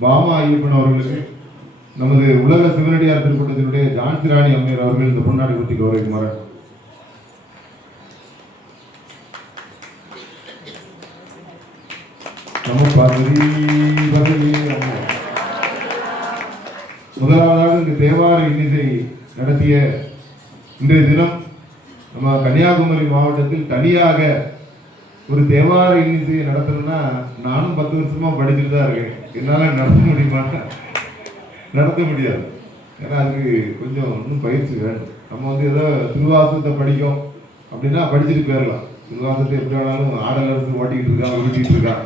பாமா ஐயப்பன் அவர்களுக்கு நமது உலக சிவனடியார் திருக்கூட்டத்தினுடைய ஜான்சி ராணி அம்மையார் அவர்கள் இந்த பொன்னாடை பற்றி கௌரவிக்குமாறு. முதலாவதாக இந்த தேவார இன்னிசை நடத்திய இன்றைய தினம் நம்ம கன்னியாகுமரி மாவட்டத்தில் தனியாக ஒரு தேவார இன்னிசையை நடத்தணும்னா நானும் 10 வருஷமா படிச்சுட்டு தான் இருக்கேன். என்னால் நடத்த முடியுமா? நடத்த முடியாது. ஏன்னா அதுக்கு கொஞ்சம் இன்னும் பயிற்சி வேணும். நம்ம ஏதோ திருவாசகத்தை படிக்கும் அப்படின்னா படிச்சுட்டு போயிடலாம். திருவாசகத்தை எப்படி வேணாலும் ஆடல் அரசு ஓட்டிக்கிட்டு இருக்கா, உருட்டிகிட்டு இருக்கா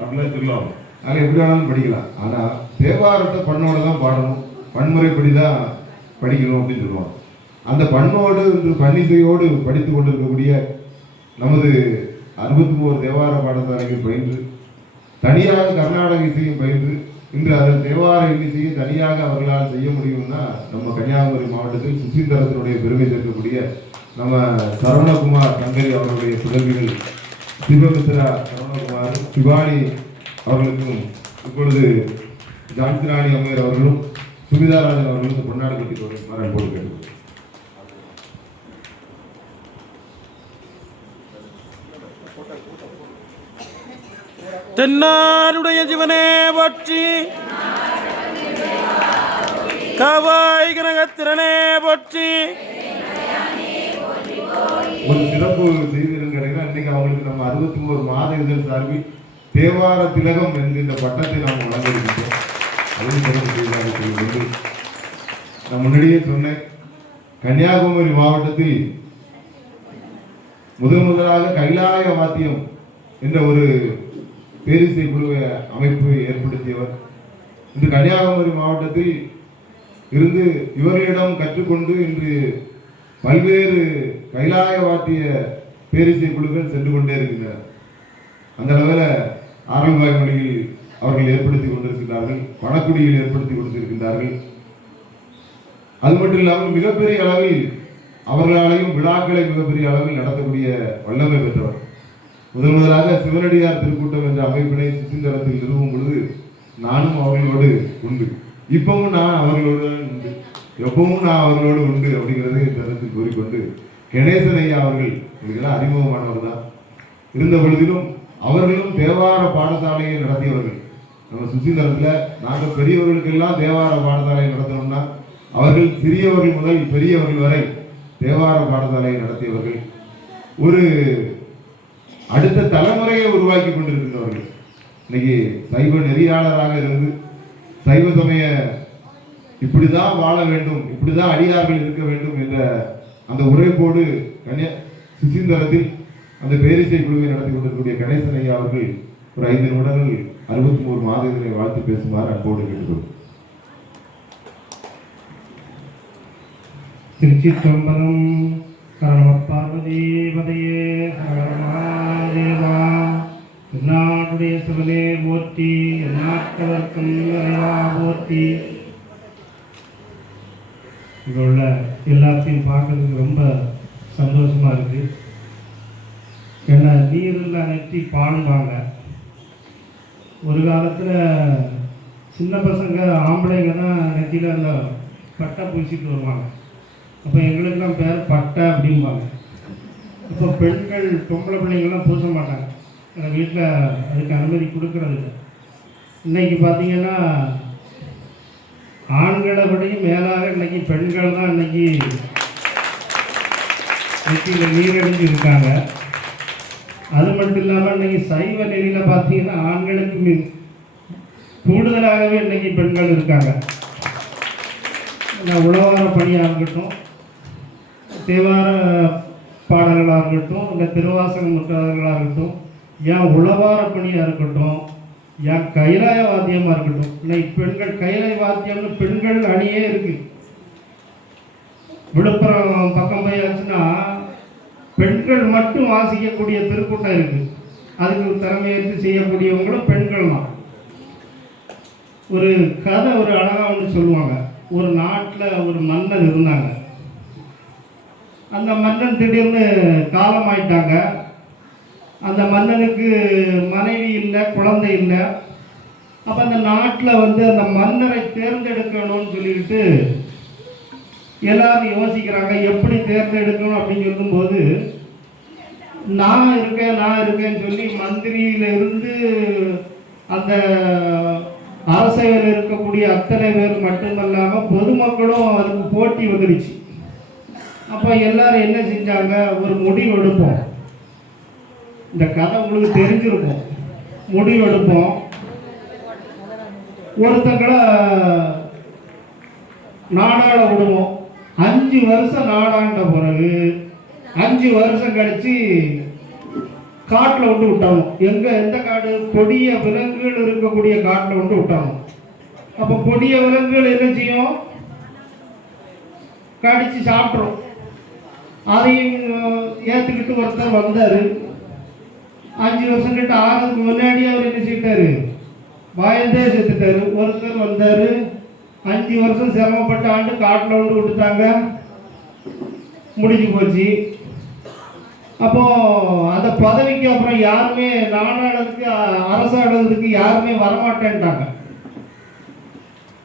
அப்படிலாம் சொல்லுவாங்க. அதில் எப்படி வேணாலும் படிக்கலாம். ஆனால் தேவாரத்தை பண்ணோட தான் பாடணும், பன்முறைப்படி தான் படிக்கணும் அப்படின்னு சொல்லுவாங்க. அந்த பண்ணோடு பன்னிசையோடு படித்து கொண்டிருக்கக்கூடிய நமது 63 தேவார பாடசாலைகள் பயின்று தனியாக கர்நாடக இசையும் பயின்று இன்று அதில் தேவார இன்னிசையும் தனியாக அவர்களால் செய்ய முடியும்னா நம்ம கன்னியாகுமரி மாவட்டத்தில் சுசீந்திரத்தினுடைய பெருமை சேர்க்கக்கூடிய நம்ம சரவணகுமார் தங்கரி அவர்களுடைய புதல்விகள் சிவமித்ரா சரவணகுமார், சிவானி அவர்களுக்கும் இப்பொழுது ஜான்சி ராணி அம்மையார் அவர்களும் சுமிதாராஜன் அவர்களும் பொன்னாடை பற்றி மரம் போட்டு கேட்டு. தென்னாருடைய ஜீவனே போற்றி, காவாய் கனகத்திறனே போற்றி. ஒரு சிறப்பு செய்தி கிடையாது. இன்னைக்கு அவங்களுக்கு நம்ம 61 மாத இதழ் சார்பில் தேவார திலகம் என்கின்ற பட்டத்தை நாம் வழங்கியிருக்கின்றோம். அதையும் சிறப்பு செய்தியாக சொல்லுவது நான் முன்னாடியே சொன்னேன். கன்னியாகுமரி மாவட்டத்தில் முதலாக கைலாய வாத்தியம் என்ற ஒரு பேரிசை குழு அமைப்பு ஏற்படுத்தியவர். இன்று கன்னியாகுமரி மாவட்டத்தில் இருந்து இவர்களிடம் கற்றுக்கொண்டு இன்று பல்வேறு கைலாய வாத்திய பேரிசை குழுக்கள் சென்று கொண்டே இருக்கின்றன. அந்த அளவில் ஆரல்வாய் மொழியில் அவர்கள் ஏற்படுத்தி கொண்டிருக்கிறார்கள், வடக்குடியில் ஏற்படுத்தி கொடுத்திருக்கின்றார்கள். அது மட்டும் இல்லாமல் மிகப்பெரிய அளவில் அவர்களாலையும் விழாக்களை மிகப்பெரிய அளவில் நடத்தக்கூடிய வல்லமை பெற்றவர். முதலாக சிவனடியார் திருக்கூட்டம் என்ற அமைப்பினை சுசீந்திரத்தில் நிறுவும் பொழுது நானும் அவர்களோடு உண்டு, இப்பவும் நான் அவர்களோடு உண்டு, எப்பவும் நான் அவர்களோடு உண்டு அப்படிங்கிறதை இந்த இடத்தில் கூறிக்கொண்டு, கணேசன் ஐயா அவர்கள் இதுக்கெல்லாம் அறிமுகமானவர் தான். இருந்த பொழுதிலும் அவர்களும் தேவார பாடசாலையை நடத்தியவர்கள். நம்ம சுசீந்திரத்தில் நாங்கள் பெரியவர்களுக்கெல்லாம் தேவார பாடசாலையை நடத்தணும்னா அவர்கள் சிறியவர்கள் முதல் பெரியவர்கள் வரை தேவார பாடசாலையை நடத்தியவர்கள். ஒரு அடுத்த தலைமுறையை உருவாக்கி கொண்டிருக்கின்றவர்கள். இன்னைக்கு சைவ நெறியாளராக இருந்து சைவ சமய இப்படிதான் வாழ வேண்டும், இப்படிதான் அடியார்கள் இருக்க வேண்டும் என்ற அந்த உரைப்போடு சுசீந்திரத்தில் அந்த பேரிசை குழுவை நடத்தி கொண்டிருக்கக்கூடிய கணேசன் ஐயா அவர்கள் ஒரு 5 நிமிடங்கள் 63 மாதங்களை வாழ்த்து பேசுமாறு அன்போடு கேட்டுக்கொள்கிறோம். திருச்சிற்றம்பலம். பார்வதி பதையே ஹரமாதேவா. நாடுடைய சிவனே போற்றி, நாட்டவர்க்கும் போற்றி. இங்கே உள்ள எல்லாத்தையும் பார்க்கறதுக்கு ரொம்ப சந்தோஷமாக இருக்குது. ஏன்னா நீரில் நெற்றி பாடுவாங்க. ஒரு காலத்தில் சின்ன பசங்க ஆம்பளைங்க தான் நெற்றியில் அந்த பட்டை பூசிட்டு வருவாங்க. அப்போ எங்களுக்கெல்லாம் பேர் பட்டை அப்படிம்பாங்க. இப்போ பெண்கள் பொம்பளை பிள்ளைங்கள்லாம் பூச மாட்டாங்க. எங்கள் வீட்டில் அதுக்கு அனுமதி கொடுக்கறது இல்லை. இன்றைக்கி பார்த்தீங்கன்னா ஆண்களை விடையும் மேலாக இன்றைக்கி பெண்கள் தான் இன்றைக்கி நெற்றியில் நீரடிஞ்சு இருக்காங்க. அது மட்டும் இல்லாமல் இன்றைக்கி சைவ நெறியில் பார்த்தீங்கன்னா ஆண்களுக்கு கூடுதலாகவே இன்றைக்கி பெண்கள் இருக்காங்க. உழவார பணியாக இருக்கட்டும், தேவார பாடல்களாக இருக்கட்டும், இல்லை திருவாசகம் முற்றாளர்களாக இருக்கட்டும், ஏன் உழவார பணியாக இருக்கட்டும், ஏன் கைலாய வாத்தியமாக இருக்கட்டும். இன்னைக்கு பெண்கள் கைலாய வாத்தியம்னு பெண்கள் அணியே இருக்குது. விழுப்புரம் பக்கம் போயாச்சுன்னா பெண்கள் மட்டும் வாசிக்கக்கூடிய திருக்கூட்டம் இருக்குது. அதுக்கு திறமையேற்று செய்யக்கூடியவங்களும் பெண்கள் தான். ஒரு கதை ஒரு அழகாக ஒன்று சொல்லுவாங்க. ஒரு நாட்டில் ஒரு மன்னன் இருந்தாங்க. அந்த மன்னன் திடீர்னு காலமாயிட்டாங்க. அந்த மன்னனுக்கு மனைவி இல்லை, குழந்தை இல்லை. அப்போ அந்த நாட்டில் அந்த மன்னரை தேர்ந்தெடுக்கணும்னு சொல்லிட்டு எல்லாரும் யோசிக்கிறாங்க, எப்படி தேர்ந்தெடுக்கணும் அப்படின்னு சொல்லும்போது நான் இருக்கேன்னு சொல்லி மந்திரியிலிருந்து அந்த அரசவையில் இருக்கக்கூடிய அத்தனை பேர் மட்டுமல்லாமல் பொதுமக்களும் அதுக்கு போட்டி வந்துடுச்சு. அப்போ எல்லாரும் என்ன செஞ்சாங்க, ஒரு முடிவு எடுப்போம். இந்த கதை உங்களுக்கு தெரிஞ்சிருக்கும். முடிவு எடுப்போம், ஒருத்தங்களை நாடாட விடுவோம். 5 வருஷம் நாடாண்ட பிறகு 5 வருஷம் கழிச்சு காட்டில் விட்டு விட்டாங்க. எந்த காடு? கொடிய விலங்குகள் இருக்கக்கூடிய காட்டில் விட்டு விட்டாங்க. அப்போ கொடிய விலங்குகள் என்ன செய்யும்? கடிச்சு சாப்பிட்றோம். அதையும் ஏற்றுக்கிட்டு ஒருத்தர் வந்தார். 5 வருஷம் கிட்ட ஆறதுக்கு முன்னாடி அவர் என்ன செய்தார்? பயந்தே செத்துட்டார். ஒருத்தர் வந்தார், 5 வருஷம் சிரமப்பட்ட ஆண்டு காட்டில் வந்து விட்டுட்டாங்க, முடிஞ்சு போச்சு. அப்போ அந்த பதவிக்கு அப்புறம் யாருமே நாடாளதுக்கு அரசாளதுக்கு யாருமே வரமாட்டேன்ட்டாங்க.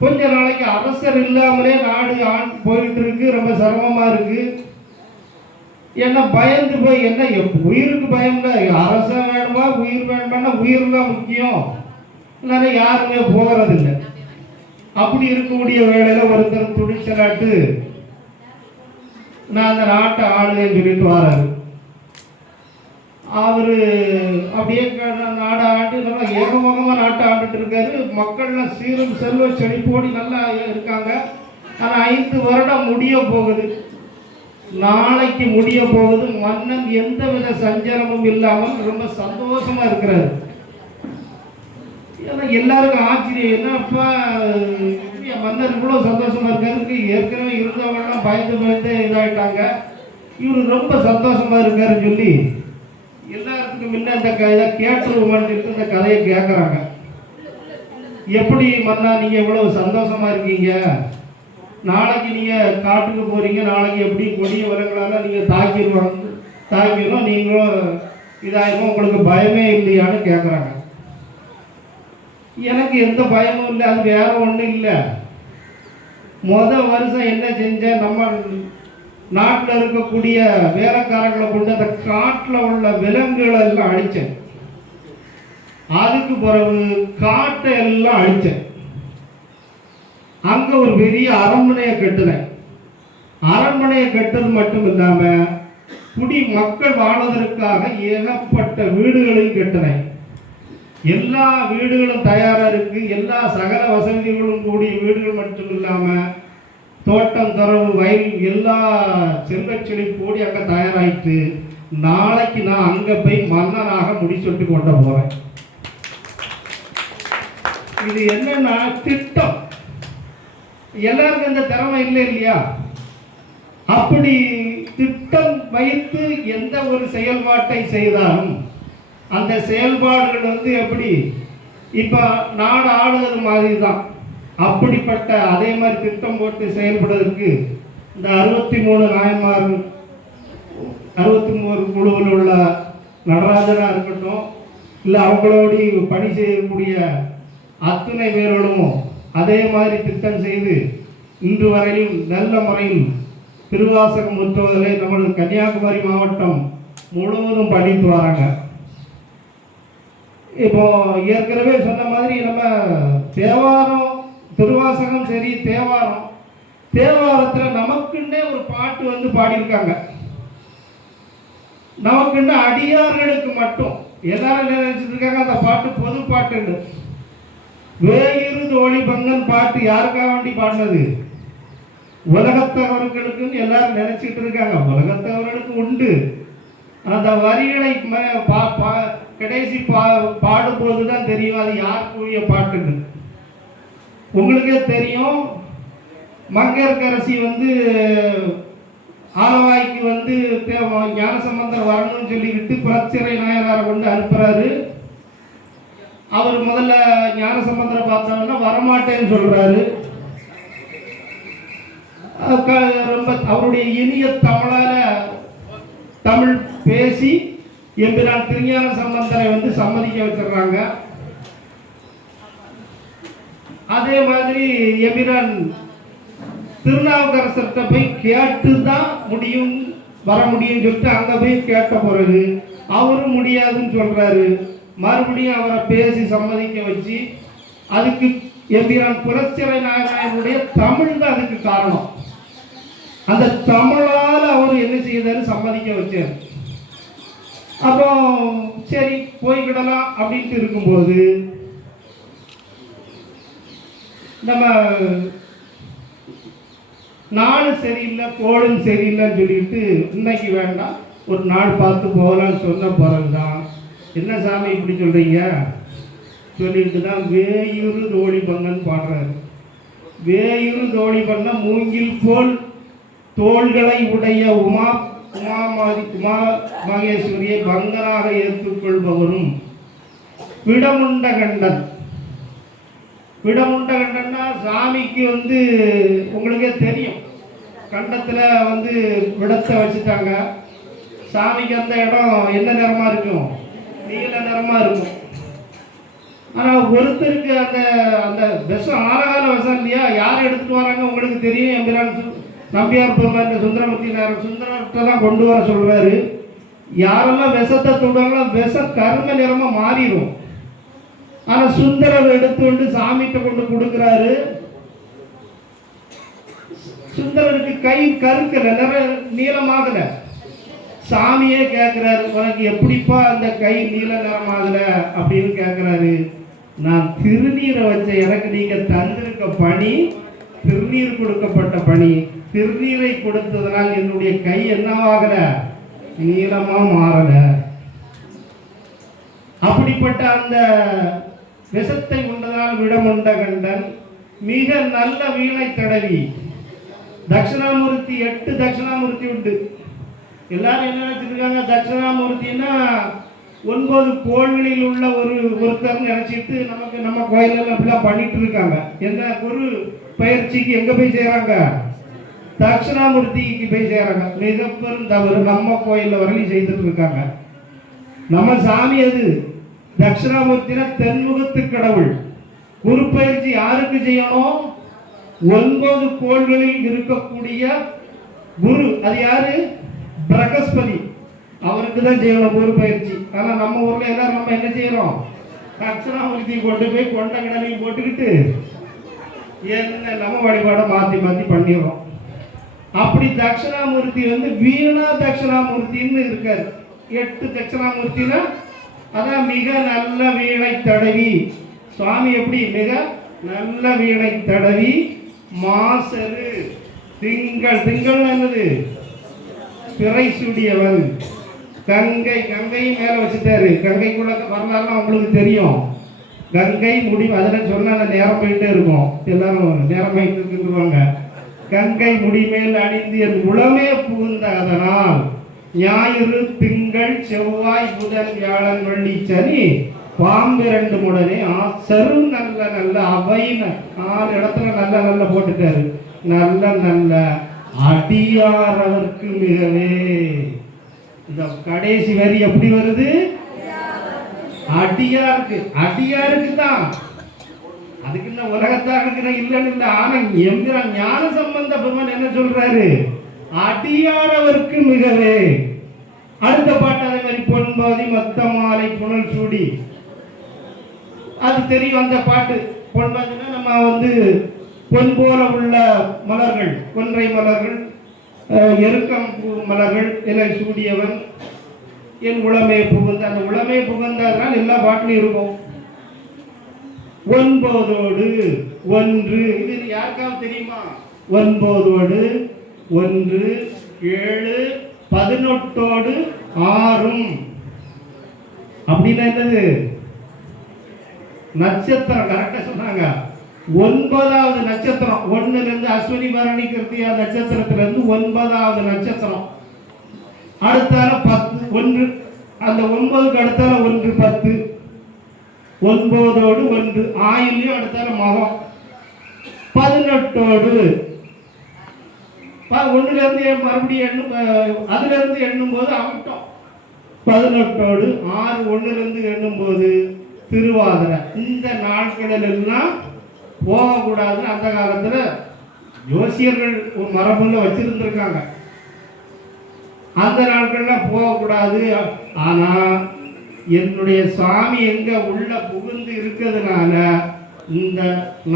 கொஞ்ச நாளைக்கு அரசர் இல்லாமலே நாடு போயிட்டு இருக்கு, ரொம்ப சிரமமா இருக்கு. என்ன பயந்து போய் என்ன உயிருக்கு பயம்ல, அரசன் வேணுமா உயிர் வேணுமான்னா உயிர் தான் முக்கியம், இல்லைன்னா யாருமே போகிறதில்லை. அப்படி இருக்கக்கூடிய வேலையில் ஒருத்தர் துணிச்சலாட்டு நான் அந்த நாட்டை ஆளுன்னு சொல்லிட்டு வராரு. அவர் அப்படியே நாடை ஆண்டு நல்லா ஏகமோகமாக நாட்டை ஆண்டுட்டு இருக்காரு. மக்கள்லாம் சீரும் செல்வ செழிப்போடி நல்லா இருக்காங்க. ஆனால் 5 வருடம் முடிய போகுது. நாளைக்கு முடிய போகுது. மன்னன் எந்த வித சஞ்சலமும் இல்லாமல் ரொம்ப சந்தோஷமா இருக்கிறாரு. ஏன்னா எல்லாருக்கும் ஆச்சரியம், என்னப்பா மன்னர் இவ்வளோ சந்தோஷமா இருக்காருக்கு, ஏற்கனவே இருந்தவங்கலாம் பயந்து இதாயிட்டாங்க, இவர் ரொம்ப சந்தோஷமா இருக்காருன்னு சொல்லி எல்லாத்துக்கும் முன்ன இந்த இதை கேட்டுருவோம்னு சொல்லிட்டு இந்த கதையை கேட்குறாங்க. எப்படி மன்னா நீங்கள் இவ்வளவு சந்தோஷமா இருக்கீங்க, நாளைக்கு நீங்கள் காட்டுக்கு போகிறீங்க, நாளைக்கு எப்படி கொடிய விலங்குகளால் நீங்கள் தாக்கிடுவோம், நீங்களும் இதாயிருவோம், உங்களுக்கு பயமே இல்லையான்னு கேட்குறாங்க. எனக்கு எந்த பயமும் இல்லை, அது வேற ஒன்றும் இல்லை. வருஷம் என்ன செஞ்சேன், நம்ம நாட்டில் இருக்கக்கூடிய வேலைக்காரங்களை கொண்டு அந்த காட்டில் உள்ள விலங்குகளை எல்லாம் அழித்தேன். அதுக்கு பிறகு காட்டை எல்லாம் அழிச்சேன். அங்க ஒரு பெரிய அரண்மனையை கட்டுனேன். அரண்மனையை கட்டுறது மட்டும் இல்லாம குடி மக்கள் வாழ்வதற்காக ஏகப்பட்ட வீடுகளையும் கட்டினேன். எல்லா வீடுகளும் தயாரா இருக்கு. எல்லா சகல வசதிகளும் கூடிய வீடுகள் மட்டும் இல்லாம தோட்டம், துறவு, வயல் எல்லா செல்வ செழிப்போடி அங்க தயாராயிட்டு நாளைக்கு நான் அங்க போய் மன்னனாக முடிச்சுட்டு கொண்டு போறேன். இது என்னன்னா திட்டம். எல்லாருக்கும் இந்த திறமை இல்லை இல்லையா? அப்படி திட்டம் வைத்து எந்த ஒரு செயல்பாட்டை செய்தாலும் அந்த செயல்பாடுகள் எப்படி இப்போ நாடு ஆளுவது மாதிரி தான். அப்படிப்பட்ட அதே மாதிரி திட்டம் போட்டு செயல்படுவதற்கு இந்த 63 நாயன்மார், 63 குழுவில் உள்ள நடராஜனாக இருக்கட்டும், இல்லை அவங்களோடு பணி செய்யக்கூடிய அத்துணை பேர்களும் அதே மாதிரி திட்டம் செய்து இன்று வரையும் நல்ல முறையில் திருவாசகம் முற்றுவதிலே நமது கன்னியாகுமரி மாவட்டம் முழுவதும் படித்து வராங்க. இப்போ ஏற்கனவே சொன்ன மாதிரி நம்ம தேவாரம், திருவாசகம் சரி, தேவாரத்தில் நமக்குன்னே ஒரு பாட்டு பாடியிருக்காங்க. நமக்குன்னு அடியார்களுக்கு மட்டும் எல்லாரும் நினைச்சிட்டு இருக்காங்க அந்த பாட்டு பொது பாட்டு. வேயிரு தோழி பங்கன் பாட்டு யாருக்காக வேண்டி பாடினது? உலகத்தவர்களுக்குன்னு எல்லாரும் நினைச்சிட்டு இருக்காங்க. உலகத்தவர்களுக்கு உண்டு. அந்த வரிகளை கடைசி பாடும்போது தான் தெரியும் அது யாருக்குரிய பாட்டுன்னு. உங்களுக்கே தெரியும், மங்கையர்க்கரசி ஆலவாய்க்கு ஞானசம்பந்தர் வரணும்னு சொல்லிக்கிட்டு புரட்சிறை நாயனாரை கொண்டு அனுப்புறாரு. அவர் முதல்ல ஞானசம்பந்தரை பார்த்தோம்னா வரமாட்டேன்னு சொல்றாரு. ரொம்ப அவருடைய இனிய தமிழ் பேசி எம்பிரான் திருஞான சம்பந்தரை சம்மதிக்க வச்சிடுறாங்க. அதே மாதிரி எம்பிரான் திருநாவுக்கரசர்கிட்ட போய் கேட்டு தான் வர முடியும் சொல்லிட்டு அங்க போய் கேட்ட பிறகு அவரும் முடியாதுன்னு சொல்றாரு. மறுபடியும் அவரை பேசி சம்மதிக்க வச்சு அதுக்கு எம்பிரான் புரட்சிறை நாயனாருடைய தமிழ் தான் அதுக்கு காரணம். அந்த தமிழால் அவர் என்ன செய்தாரு, சம்மதிக்க வச்சார். அப்போ சரி போய்கிடலாம் அப்படின்ட்டு இருக்கும்போது நம்ம நாடு சரியில்லை, கோடும் சரியில்லைன்னு சொல்லிட்டு இன்னைக்கு வேண்டாம் ஒரு நாள் பார்த்து போகலான்னு சொன்ன பிறகுதான் என்ன சாமி இப்படி சொல்றீங்க சொல்லிட்டு தான் வேயுறு தோழி பங்கன் பாடுறாரு. வேயுறு தோழி பண்ண மூங்கில் போல் தோள்களை உடைய உமா மகேஸ்வரியை பங்கனாக ஏற்றுக்கொள்பவரும் விடமுண்ட கண்டன். விடமுண்ட கண்டன்னா சாமிக்கு உங்களுக்கே தெரியும், கண்டத்தில் விடத்தை வச்சுட்டாங்க. சாமிக்கு அந்த இடம் என்ன நிறமா இருக்கும்? நீல நிறமா இருக்கும். ஆனால் ஒருத்தருக்கு அந்த அந்த விஷம் ஆரகால விஷம் இல்லையா, யார் எடுத்துட்டு வராங்க உங்களுக்கு தெரியும். எம்பிரான் நம்பியார் பெருமாள் சுந்தரமூர்த்தி சுந்தரத்தை தான் கொண்டு வர சொல்றாரு. யாரெல்லாம் விஷத்தை தொடுவாங்களோ விஷம் கரும நிறமா மாறிடும். ஆனா சுந்தரர் எடுத்து சாமிகிட்ட கொண்டு கொடுக்கிறாரு. சுந்தரருக்கு கை கருக்கல, நீளமாகல. சாமியே கேட்கிறாரு, உனக்கு எப்படிப்பா அந்த கை நீல நிறமாகல அப்படின்னு கேட்கிறாரு. நான் திருநீரை வச்ச எனக்கு நீங்க தந்திருக்க பணி திருநீர் கொடுக்கப்பட்ட பணி. திருநீரை கொடுத்ததனால் என்னுடைய கை என்னவாகல, நீளமா மாறல. அப்படிப்பட்ட அந்த விஷத்தை உண்டதால் விடமுண்ட கண்டன் மிக நல்ல வீணை தடவி தட்சிணாமூர்த்தி 8 தட்சிணாமூர்த்தி உண்டு. எல்லாரும் என்ன நினைச்சிருக்காங்க, தட்சிணாமூர்த்தின்னா 9 கோள்களில் உள்ள ஒருத்தர் நினைச்சிட்டு நம்ம கோயிலெல்லாம் அப்படிலாம் பண்ணிட்டு இருக்காங்க. என்ன குரு பயிற்சிக்கு எங்க போய் செய்யறாங்க, தட்சிணாமூர்த்திக்கு போய் செய்யறாங்க. மிக பெரும் தவறு நம்ம கோயிலில் வரலையும் செய்துட்டு இருக்காங்க. நம்ம சாமி அது தட்சிணாமூர்த்தினா தென்முகத்து கடவுள். குரு பயிற்சி யாருக்கு செய்யணும்? 9 கோள்களில் இருக்கக்கூடிய குரு. அது யாரு? பிரகஸ்பதி. அவருக்கு தான் செய்யணும் குரு பயிற்சி. ஆனா நம்ம ஊர்ல எல்லாரும் நம்ம என்ன செய்யறோம், தட்சிணாமூர்த்தியை கொண்டு போய் கொண்ட கடலையும் போட்டுக்கிட்டு என்ன நம்ம வழிபாடை மாற்றி மாற்றி பண்ணிடுறோம். அப்படி தட்சிணாமூர்த்தி வந்து வீணா தட்சிணாமூர்த்தின்னு இருக்காரு. 8 தட்சிணாமூர்த்தினா அதான் மிக நல்ல வீணை தடவி. சுவாமி எப்படி மிக நல்ல வீணை தடவி மாசரு திங்கள், திங்கள் என்னது பிறை சூடியவன். கங்கை, கங்கையும் மேலே வச்சுட்டாரு. கங்கைக்குள்ள வரலாறுலாம் உங்களுக்கு தெரியும். கங்கை முடி அதில் சொன்னால் நேரம் போயிட்டே இருக்கும், எல்லாரும் நேரம் போயிட்டு இருக்குவாங்க. கங்கை முடிமேல் அணிந்து என் உளமே புகுந்த அதனால் ஞாயிறு திங்கள் செவ்வாய் புதன் வியாழன் வெள்ளி சனி பாம்பிரண்டு முடனே ஆசரு நல்ல நல்ல அவைன்னு 4 இடத்துல நல்ல நல்ல போட்டுட்டாரு. நல்ல நல்ல அடியாரவர்க்கு மிகவே. இந்த கடைசி வரி எப்படி வருது? அடியாருக்கு, அடியாருக்கு தான். அதுக்கு இந்த உலகத்தாருக்கு இல்லைன்னு இல்லை. ஆனா எம்பிரான் ஞான சம்பந்த பெருமான் என்ன சொல்றாரு? அடியாரவர்க்கு மிகவே. அடுத்த பாட்டு அதே மாதிரி பொன்பாதி மத்த மாலை புனல் சூடி, அது தெரியும் அந்த பாட்டு. பொன்பாதினா நம்ம வந்து பொன் போல உள்ள மலர்கள், கொன்றை மலர்கள், எருக்கம் மலர்கள் இலை சூடியவன் என் உளமே புகுந்த. அந்த உளமே புகுந்ததுனால் எல்லா பாட்டிலும் இருக்கும். 9ஓடு 1, இது யாருக்காவது தெரியுமா? 9ஓடு 1, 7, 18ஓடு 6 அப்படின்னா என்னது? நட்சத்திரம். கரெக்டா சொன்னாங்க. 9வது நட்சத்திரம். 1லிருந்து அஸ்வினி பரணி கிருத்தியா நட்சத்திரத்திலிருந்து 9வது நட்சத்திரம். அடுத்தால 10, 1. அந்த 9க்கு அடுத்தால 1, 10. 9ஓடு 1 ஆயிலையும் அடுத்தால மகம். 18ஓடு 1லிருந்து மறுபடியும் எண்ணும், அதுல இருந்து எண்ணும் போது அவிட்டம். 18ஓடு 6 1லிருந்து எண்ணும் போது திருவாதிரை. இந்த நாட்களில் எல்லாம் போகக்கூடாதுன்னு அந்த காலத்துல ஜோசியர்கள் ஒரு மரபுல வச்சிருந்திருக்காங்க. அந்த நாட்கள்ல போகக்கூடாது. ஆனா என்னுடைய சாமி எங்க உள்ள புகுந்து இருக்கிறதுனால இந்த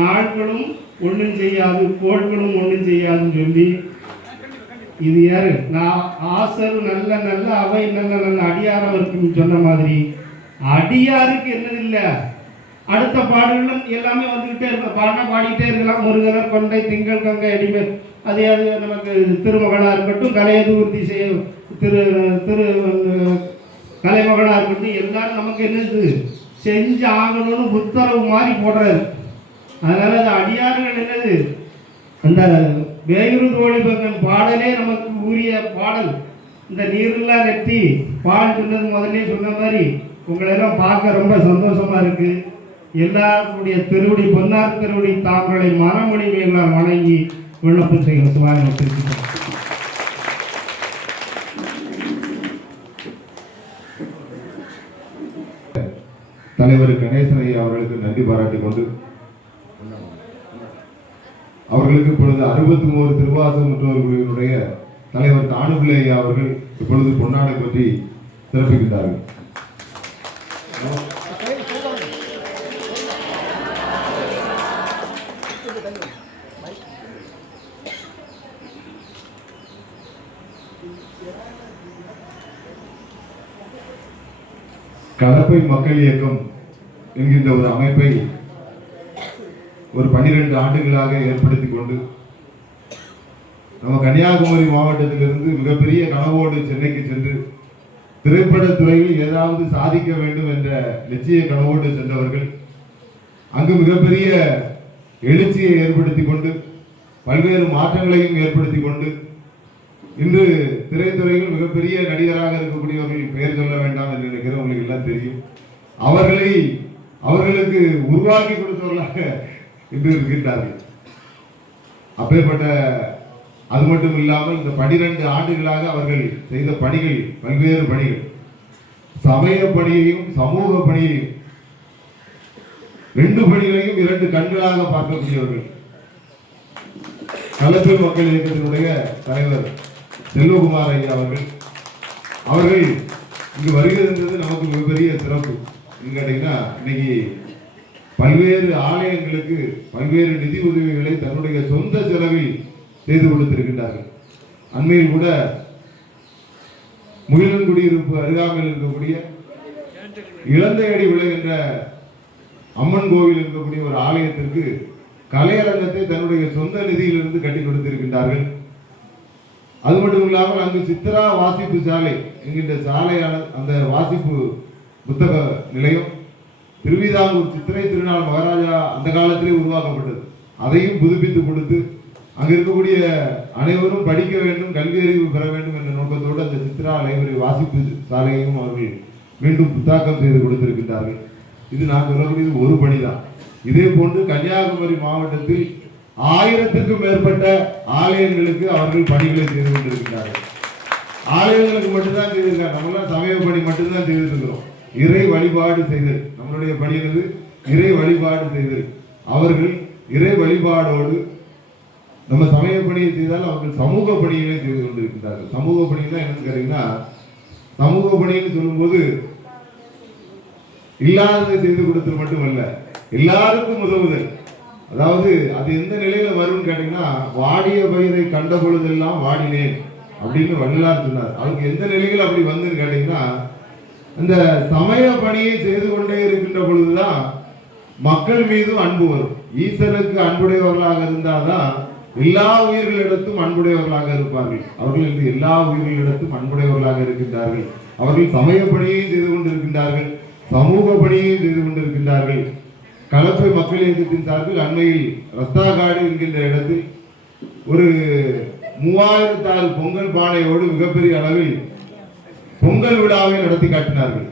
நாட்களும் ஒன்றும் செய்யாது, கோள்களும் ஒன்றும் செய்யாதுன்னு சொல்லி, இது யாரு? நான் ஆசரு நல்ல நல்ல அவை நல்ல நல்ல அடியாரம் இருக்குன்னு சொன்ன மாதிரி அடியாருக்கு என்னது இல்லை. அடுத்த பாடல்களும் எல்லாமே வந்துகிட்டே இருக்கும். பாடினா பாடிக்கிட்டே இருக்கலாம். முருகனர் கொண்டை திங்கள் கங்கை அடிமை, அதே அது நமக்கு திருமகளாக இருக்கட்டும், கலையதூர்த்தி செய்ய திரு திரு கலைமகளாக இருக்கட்டும், எல்லாரும் நமக்கு என்னது செஞ்சு ஆகணும்னு உத்தரவு மாதிரி போடுறாரு. அதனால அது அடியார்கள் என்னது, அந்த வேயுரு தோழிபங்கன் பாடலே நமக்கு உரிய பாடல். இந்த நீரெல்லாம் நெட்டி பால் சொன்னது முதல்ல சொன்ன மாதிரி உங்களெல்லாம் பார்க்க ரொம்ப சந்தோஷமா இருக்கு. எல்லாருடைய திருவடி, பொன்னார் திருவடி தாங்களை மனமொழி மேலாம் வணங்கி விண்ணப்பம் செய்கிற சுவாமி வச்சிருக்கிறோம். தலைவர் கணேசன் ஐயா அவர்களுக்கு நன்றி பாராட்டிக் கொண்டு அவர்களுக்கு இப்பொழுது 63 திருவாசகம் மற்றவர்களுடைய தலைவர் தானுபிள்ளை ஐயா அவர்கள் இப்பொழுது பொன்னாடை பற்றி சிறப்பிக்கின்றார்கள். கலப்பை மக்கள் இயக்கம் என்கின்ற ஒரு அமைப்பை ஒரு 12 ஆண்டுகளாக ஏற்படுத்தி கொண்டு நம்ம கன்னியாகுமரி மாவட்டத்திலிருந்து மிகப்பெரிய கனவோடு சென்னைக்கு சென்று திரைப்படத் துறையில் ஏதாவது சாதிக்க வேண்டும் என்ற லட்சிய கனவோடு சென்றவர்கள் அங்கு மிகப்பெரிய எழுச்சியை ஏற்படுத்தி கொண்டு பல்வேறு மாற்றங்களையும் ஏற்படுத்தி கொண்டு இன்று திரைத்துறையில் மிகப்பெரிய நடிகராக இருக்கக்கூடியவர்கள் பெயர் சொல்ல வேண்டாம் என்று நினைக்கிறேன், உங்களுக்கு எல்லாம் தெரியும். அவர்களுக்கு உருவாக்கி கொடுத்தவர்களாக இன்று இருக்கின்றார்கள். அப்பேற்பட்ட, அது மட்டும் இல்லாமல் இந்த 12 ஆண்டுகளாக அவர்கள் செய்த பணிகள், பல்வேறு பணிகள், சமய பணியையும் சமூக பணியையும் 2 பணிகளையும் 2 கண்களாக பார்க்கக்கூடியவர்கள். கலப்பை மக்கள் இயக்கத்தினுடைய தலைவர் செல்வகுமார் ஐயா அவர்கள் இங்கு வருகிறது நமக்கு மிகப்பெரிய சிறப்பு. கேட்டீங்கன்னா இன்னைக்கு பல்வேறு ஆலயங்களுக்கு பல்வேறு நிதி உதவிகளை தன்னுடைய சொந்த செலவில் செய்து கொடுத்திருக்கின்றார்கள். அண்மையில் கூட முகிலன்குடியிருப்பு அருகாமையில் இருக்கக்கூடிய இளந்தையடி விளைகின்ற அம்மன் கோவில் இருக்கக்கூடிய ஒரு ஆலயத்திற்கு கலையரங்கத்தை தன்னுடைய சொந்த நிதியிலிருந்து கட்டி கொடுத்திருக்கின்றார்கள். அது மட்டும் இல்லாமல் அங்கு சித்ரா வாசிப்பு சாலை என்கின்ற சாலையான அந்த வாசிப்பு புத்தக நிலையம் திருவிதாங்கூர் சித்திரை திருநாள் மகாராஜா அந்த காலத்திலே உருவாக்கப்பட்டது. அதையும் புதுப்பித்து கொடுத்து அங்கு இருக்கக்கூடிய அனைவரும் படிக்க வேண்டும், கல்வி அறிவு பெற வேண்டும் என்ற நோக்கத்தோடு அந்த சித்ரா லைப்ரரி வாசிப்பு சாலையையும் அவர்கள் மீண்டும் புத்தாக்கம் செய்து கொடுத்திருக்கின்றார்கள். இது நான் சொல்லக்கூடியது ஒரு பணிதான். இதே போன்று கன்னியாகுமரி மாவட்டத்தில் 1000க்கும் மேற்பட்ட ஆலயங்களுக்கு அவர்கள் பணிகளை செய்து கொண்டிருக்கிறார்கள். ஆலயங்களுக்கு மட்டும்தான் செய்திருக்காங்க, நம்மளாம் சமய பணி மட்டும்தான் செய்திருக்கிறோம். இறை வழிபாடு செய்தல் நம்மளுடைய பணியானது இறை வழிபாடு செய்தல். அவர்கள் இறை வழிபாடோடு நம்ம சமய பணியை செய்தால் அவர்கள் சமூக பணிகளை செய்து கொண்டிருக்கிறார்கள். சமூக பணினா என்னன்னு கேட்டீங்கன்னா, சமூக பணின்னு சொல்லும்போது இல்லாததை செய்து கொடுத்தது மட்டுமல்ல, எல்லாருக்கும் உதவுதல். அதாவது அது எந்த நிலையில வரும்னு கேட்டீங்கன்னா, வாடிய பயிரை கண்ட பொழுதெல்லாம் வாடினேன் அப்படின்னு வள்ளலார் சொன்னார். அவருக்கு எந்த நிலையில் அப்படி வந்துன்னு கேட்டீங்கன்னா, அந்த சமய பணியை செய்து கொண்டே இருக்கின்ற பொழுதுதான் மக்கள் மீது அன்பு வரும். ஈசனுக்கு அன்புடையவர்களாக இருந்தால்தான் எல்லா உயிர்களிடத்தும் அன்புடையவர்களாக இருப்பார்கள். அவர்கள் இன்று எல்லா உயிர்களிடத்தும் அன்புடையவர்களாக இருக்கின்றார்கள். அவர்கள் சமய பணியை செய்து கொண்டிருக்கின்றார்கள், சமூக பணியை செய்து கொண்டிருக்கின்றார்கள். கலப்பை மக்கள் இயக்கத்தின் சார்பில் அண்மையில் ரஸ்தாகாடு என்கின்ற இடத்தில் ஒரு 3006 பொங்கல் பானையோடு மிகப்பெரிய அளவில் பொங்கல் விழாவை நடத்தி காட்டினார்கள்.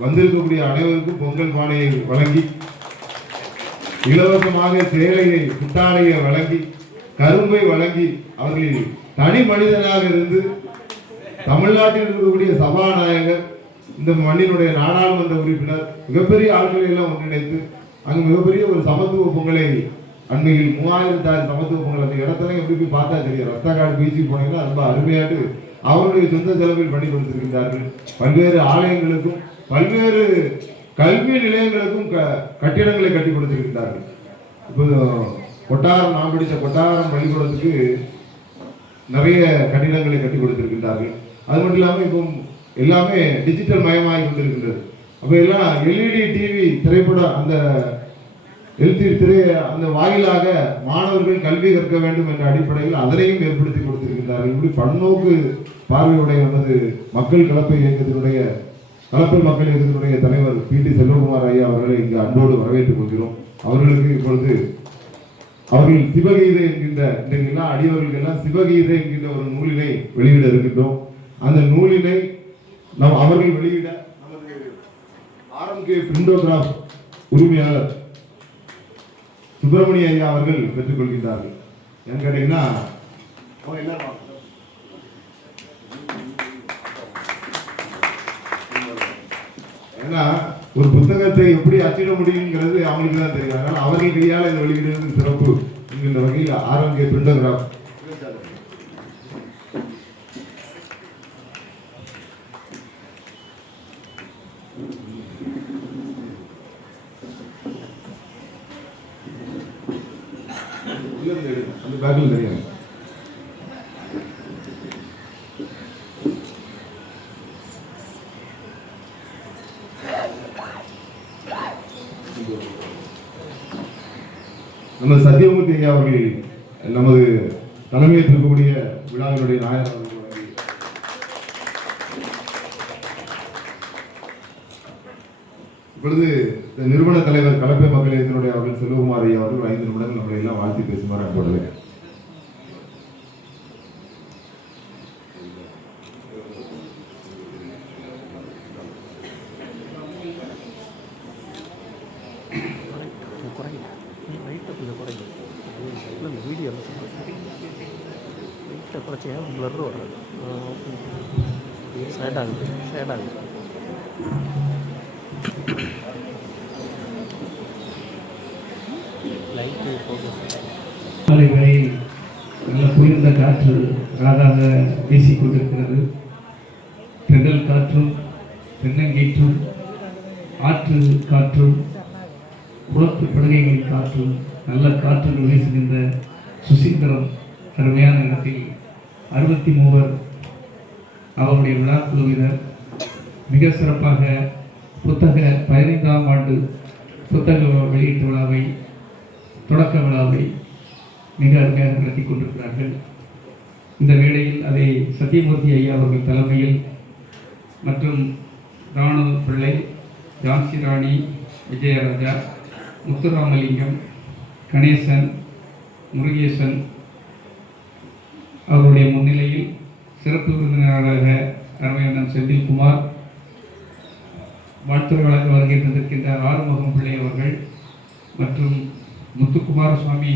வந்திருக்கக்கூடிய அனைவருக்கும் பொங்கல் பானையை வழங்கி, இலவசமாக சேலையை புத்தாடையை வழங்கி, கரும்பை வழங்கி, அவர்கள் தனி மனிதனாக இருந்து தமிழ்நாட்டில் இருக்கக்கூடிய சபாநாயகர், இந்த மண்ணினுடைய நாடாளுமன்ற உறுப்பினர், மிகப்பெரிய ஆட்களை எல்லாம் ஒன்றிணைத்து அங்கு மிகப்பெரிய ஒரு சமத்துவ பொங்கலை அண்மையில் 3006 சமத்துவ பொங்கல் அந்த இடத்துல எப்படி போய் பார்த்தா தெரியும். ரஸ்தாகாடு பீச்சுக்கு போனீங்கன்னா ரொம்ப அருமையாட்டு அவருடைய சொந்த செலவில் பண்ணி கொடுத்திருக்கின்றார்கள். பல்வேறு ஆலயங்களுக்கும் பல்வேறு கல்வி நிலையங்களுக்கும் கட்டிடங்களை கட்டி கொடுத்திருக்கின்றார்கள். இப்போ கொட்டாரம், நான் படித்த கொட்டாரம் பள்ளிக்கூடத்துக்கு நிறைய கட்டிடங்களை கட்டி கொடுத்திருக்கின்றார்கள். அது மட்டும் இல்லாமல் இப்போ எல்லாமே டிஜிட்டல் மயமாகி கொண்டிருக்கின்றது. அப்போ எல்லாம் எல்இடி டிவி திரைப்படம் அந்த எல்சிடி திரை அந்த வாயிலாக மாணவர்கள் கல்வி கற்க வேண்டும் என்ற அடிப்படையில் அதனையும் ஏற்படுத்தி கொடுத்திருக்கின்றார்கள். இப்படி பன்னோக்கு பார்வையுடைய நமது மக்கள் கலப்பை இயக்கத்தினுடைய தலைவர் பி.டி. செல்வகுமார் ஐயா அவர்களை இங்கு அன்போடு வரவேற்றுக் கொள்கிறோம். அவர்களுக்கு இப்பொழுது அவர்கள் சிவகீதை என்கின்ற இன்றைக்கெல்லாம் அடியவர்களுக்கெல்லாம் சிவகீதை என்கின்ற ஒரு நூலினை வெளியிட இருக்கின்றோம். அந்த நூலினை அவர்கள் வெளியிட நமது RMK பிரிண்டோகிராஃப் உரிமையாளர் சுப்பிரமணிய ஐயா அவர்கள் பெற்றுக் கொள்கின்றார்கள். ஏன்னு கேட்டீங்கன்னா, ஏன்னா ஒரு புத்தகத்தை எப்படி அச்சிட முடியுங்கிறது அவங்களுக்கு தான் தெரியும். அதனால அவர்கள் கையால் இதை வெளியிடுவது சிறப்பு என்கின்ற வகையில் RMK பிரிண்டோகிராஃப் அந்த பேக்கில் தெரியும். நமது சத்தியமூர்த்தி ஐயா அவர்கள் நமது தலைமையேற்றிருக்கக்கூடிய விழாவினுடைய நாயகர் அவர்கள் இப்பொழுது நிறுவன தலைவர் கலப்பை மக்கள் இயக்கத்தினுடைய அவர்கள் செல்வகுமார் ஐயா அவர்கள் 5 நிமிடங்கள் நம்மளை எல்லாம் வாழ்த்தி பேசுமாறு அன்போடு மாலை வேளையில் நல்ல குளிர்ந்த காற்று ராதாக வீசிக்கொண்டிருக்கிறது. தென்றல் காற்றும் தென்னங்கீற்றும் ஆற்று காற்றும் குளத்து படுகைகளின் காற்றும் நல்ல காற்றுகள் வீசுகின்ற சுசீந்திரம் அருமையான இடத்தில் 63 அவருடைய விழாக்குழுவினர் மிக சிறப்பாக புத்தக 15ஆம் ஆண்டு புத்தக வெளியீட்டு விழாவை தொடக்க விழாவை மிக அருமையாக நடத்தி கொண்டிருக்கிறார்கள். இந்த வேளையில் அதை சத்தியமூர்த்தி ஐயா அவர்கள் தலைமையில் மற்றும் ராணு பிள்ளை, ஜான்சி ராணி, விஜயராஜா, முத்துராமலிங்கம், கணேசன், முருகேசன் அவருடைய முன்னிலையில் சிறப்பு விருந்தினராக அருமையண்ணன் செந்தில்குமார், வாழ்த்துறை வழங்க வருகை தந்திருக்கின்ற ஆறுமுகம் பிள்ளை அவர்கள் மற்றும் முத்துக்குமாரசுவாமி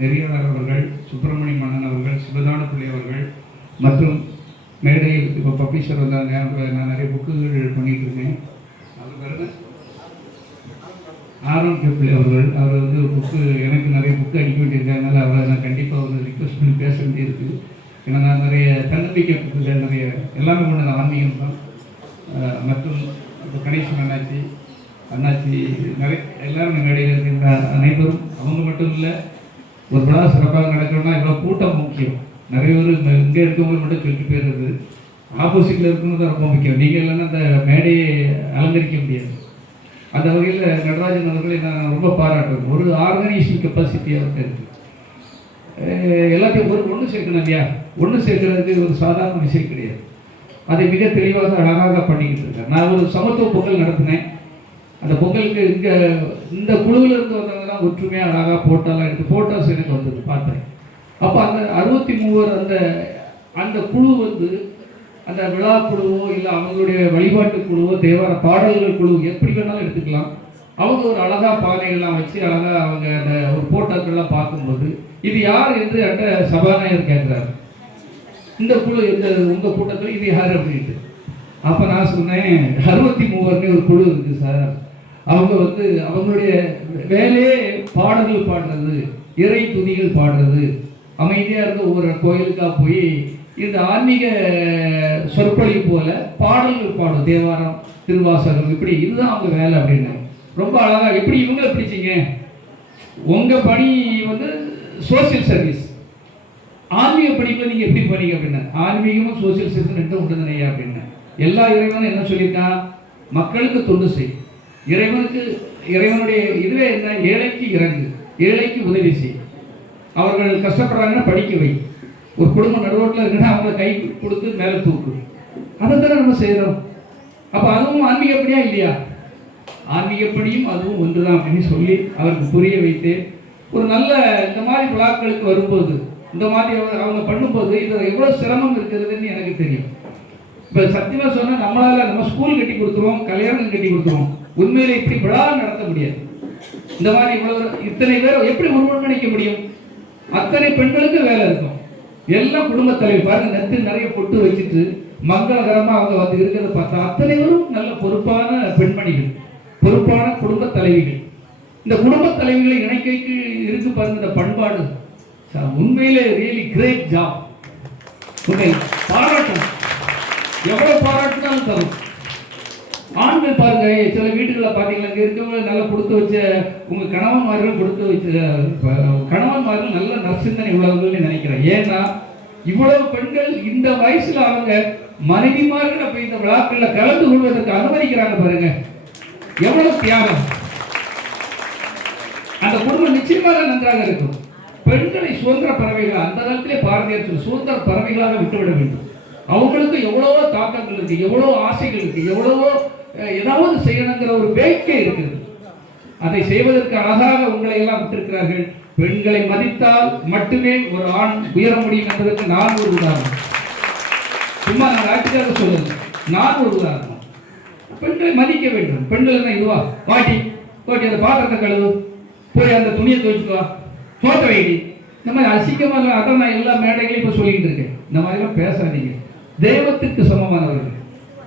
நெறியாளர் அவர்கள், சுப்பிரமணிய மன்னன் அவர்கள், சிவதான பிள்ளை அவர்கள் மற்றும் மேடையில் இப்போ பப்ளிஷர் வந்தாங்க. நான் நிறைய புக்குகள் பண்ணிட்டு இருக்கேன். அவர் பிறகு ஆரோக்கிய பிள்ளை அவர்கள், அவர் வந்து புக்கு எனக்கு நிறைய புக்கு அடிக்க வேண்டியிருக்கிறதுனால அவரை நான் கண்டிப்பாக ஒரு ரிக்வெஸ்ட் பண்ணி பேச வேண்டியிருக்குது. ஏன்னா நான் நிறைய தன்னம்பிக்கை புக்குகள் நிறைய எல்லாமே ஒன்று ஆன்மீகம் தான். மற்றும் இப்போ கணேசன் அண்ணாச்சி நிறைய எல்லாரும் மேடையில் இருக்கின்ற அனைவரும் அவங்க மட்டும் இல்லை, ஒரு விழா சிறப்பாக நடக்கணும்னா இவ்வளோ கூட்டம் முக்கியம். நிறைய பேர் இங்கே இருக்கவங்க மட்டும் சொல்லிட்டு போயிடுறது, ஆப்போசிட்டில் இருக்கணும் தான் ரொம்ப முக்கியம். நீங்கள் இல்லைன்னா அந்த மேடையை அலங்கரிக்க முடியாது. அந்த வகையில் நடராஜன் அவர்களை நான் ரொம்ப பாராட்டுறேன். ஒரு ஆர்கனைசேஷன் கெப்பாசிட்டி அவர்கிட்ட இருக்குது. எல்லாத்தையும் ஒன்று சேர்க்கணும் இல்லையா? ஒன்று சேர்க்கறதுக்கு ஒரு சாதாரண விஷயம் கிடையாது. அதை மிக தெளிவாக அழகாக பண்ணிக்கிட்டு இருக்கேன். நான் ஒரு சமத்துவ பொங்கல் நடத்தினேன். அந்த பொங்கலுக்கு இங்கே இந்த குழுவில் இருந்து வந்தவங்கலாம் ஒற்றுமையாக அழகாக போட்டோலாம் எடுத்து ஃபோட்டோஸ் எனக்கு வந்தது பார்த்தேன். அப்போ அந்த 63 அந்த குழு வந்து அந்த விழா குழுவோ இல்லை அவங்களுடைய வழிபாட்டு குழுவோ தேவார பாடல்கள் குழு எப்படி வேணாலும் எடுத்துக்கலாம். அவங்க ஒரு அழகா பானைகள்லாம் வச்சு அழகா அவங்க அந்த ஒரு போட்டோக்கள்லாம் பார்க்கும்போது இது யார் என்று அந்த சபாநாயகர் கேட்குறாரு, இந்த குழு உங்கள் கூட்டத்தில் இது யார் அப்படின்ட்டு. அப்போ நான் சொன்னேன் 63 ஒரு குழு இருக்குது சார். அவங்க வந்து அவங்களுடைய வேலையே பாடல்கள் பாடுறது, இறை துதிகள் பாடுறது, அமைதியாக இருந்து ஒவ்வொரு கோயிலுக்காக போய் இந்த ஆன்மீக சொற்பொழிவு போல பாடல்கள் பாடும், தேவாரம், திருவாசகம், இப்படி இதுதான் அவங்க வேலை அப்படின்னு. ரொம்ப அழகாக எப்படி இவங்களை பிடிச்சிங்க, உங்கள் பணி வந்து சோசியல் சர்வீஸ், ஆன்மீக பணிகளை நீங்கள் எப்படி பண்ணீங்க அப்படின்னா, ஆன்மீகமும் சோசியல் சர்வீஸ் ரெண்டும் உண்டு தானேயா அப்படின்னு. எல்லா இறைவனும் என்ன சொல்லியிருக்கான், மக்களுக்கு தொண்டு செய். இறைவனுடைய இதுவே என்ன, ஏழைக்கு இறங்கு, ஏழைக்கு உதவி செய், அவர்கள் கஷ்டப்படுறாங்கன்னா படிக்க வை, ஒரு குடும்பம் நடுரோட்டில் இருக்குன்னா அவங்கள கை கொடுத்து மேலே தூக்கு, அதை தானே நம்ம செய்கிறோம். அப்போ அதுவும் ஆன்மீகப்படியா இல்லையா? ஆன்மீகப்படியும் அதுவும் ஒன்று தான் அப்படின்னு சொல்லி அவருக்கு புரிய வைத்து ஒரு நல்ல இந்த மாதிரி விழாக்களுக்கு வரும்போது இந்த மாதிரி அவங்க பண்ணும்போது இதில் எவ்வளோ சிரமம் இருக்கிறதுன்னு எனக்கு தெரியும். இப்போ சத்தியமாக சொன்னால் நம்மளால் நம்ம ஸ்கூல் கட்டி கொடுத்துருவோம், கல்யாணம் கட்டி கொடுத்துருவோம், உண்மையில இப்படி விழா நடத்த முடியாது. இந்த மாதிரி இவ்வளோ இத்தனை பேர் எப்படி ஒருங்கிணைக்க முடியும்? அத்தனை பெண்களுக்கு வேலை இருக்கும். எல்லாம் குடும்பத் தலைவர் பாருங்க, நெத்து நிறைய பொட்டு வச்சுட்டு மங்களகரமாக அவங்க வந்து இருக்கிறத பார்த்தா அத்தனை பேரும் நல்ல பொறுப்பான பெண்மணிகள், பொறுப்பான குடும்ப தலைவிகள். இந்த குடும்ப தலைவிகளை இணைக்கைக்கு இருக்கு பாருங்க இந்த பண்பாடு. உண்மையிலே ரியலி கிரேட் ஜாப். உண்மை பாராட்டும், எவ்வளவு பாராட்டினாலும் தரும். ஆண்கள் பாருங்க, சில வீட்டுகளில் பார்த்தீங்கன்னா இங்கே இருக்கவங்க நல்லா கொடுத்து வச்ச உங்கள் கணவன்மார்கள் கொடுத்து வச்ச கணவன்மார்கள் நல்ல நற்சிந்தனை உள்ளவங்கள்னு நினைக்கிறேன். ஏன்னா இவ்வளவு பெண்கள் இந்த வயசுல அவங்க மனைவிமார்கள் அப்ப இந்த விழாக்களில் கலந்து கொள்வதற்கு அனுமதிக்கிறாங்க பாருங்க, எவ்வளவு தியாகம். அந்த குடும்பம் நிச்சயமாக நன்றாக இருக்கும். பெண்களை சுதந்திர பறவைகள் அந்த காலத்திலே பாரதியார் சுதந்திர பறவைகளாக விட்டுவிட வேண்டும். அவங்களுக்கு எவ்வளவோ தாக்கங்கள் இருக்கு, எவ்வளவோ ஆசைகள் இருக்கு, எவ்வளவோ ஏதாவது செய்யணுங்கிற ஒரு வேட்கை இருக்கிறது. அதை செய்வதற்கு அழகாக உங்களை எல்லாம் விட்டிருக்கிறார்கள். பெண்களை மதித்தால் மட்டுமே ஒரு ஆண் உயர முடியும் என்பதற்கு நான் ஒரு உதாரணம். சும்மா நான் ஆட்சிக்காக சொல்லுங்க, நான் ஒரு உதாரணம். பெண்களை மதிக்க வேண்டும். பெண்கள் என்ன இதுவா, பாட்டி போட்டி அந்த பாத்திரத்தை கழுவு, போய் அந்த துணியை துவைச்சுக்குவா, சோத்த வைடி, இந்த மாதிரி அசிங்கமாக அதை நான் எல்லா மேடைகளையும் இப்போ சொல்லிட்டு இருக்கேன். இந்த மாதிரிலாம் பேசாதீங்க. தெய்வத்துக்கு சமமானவர்கள்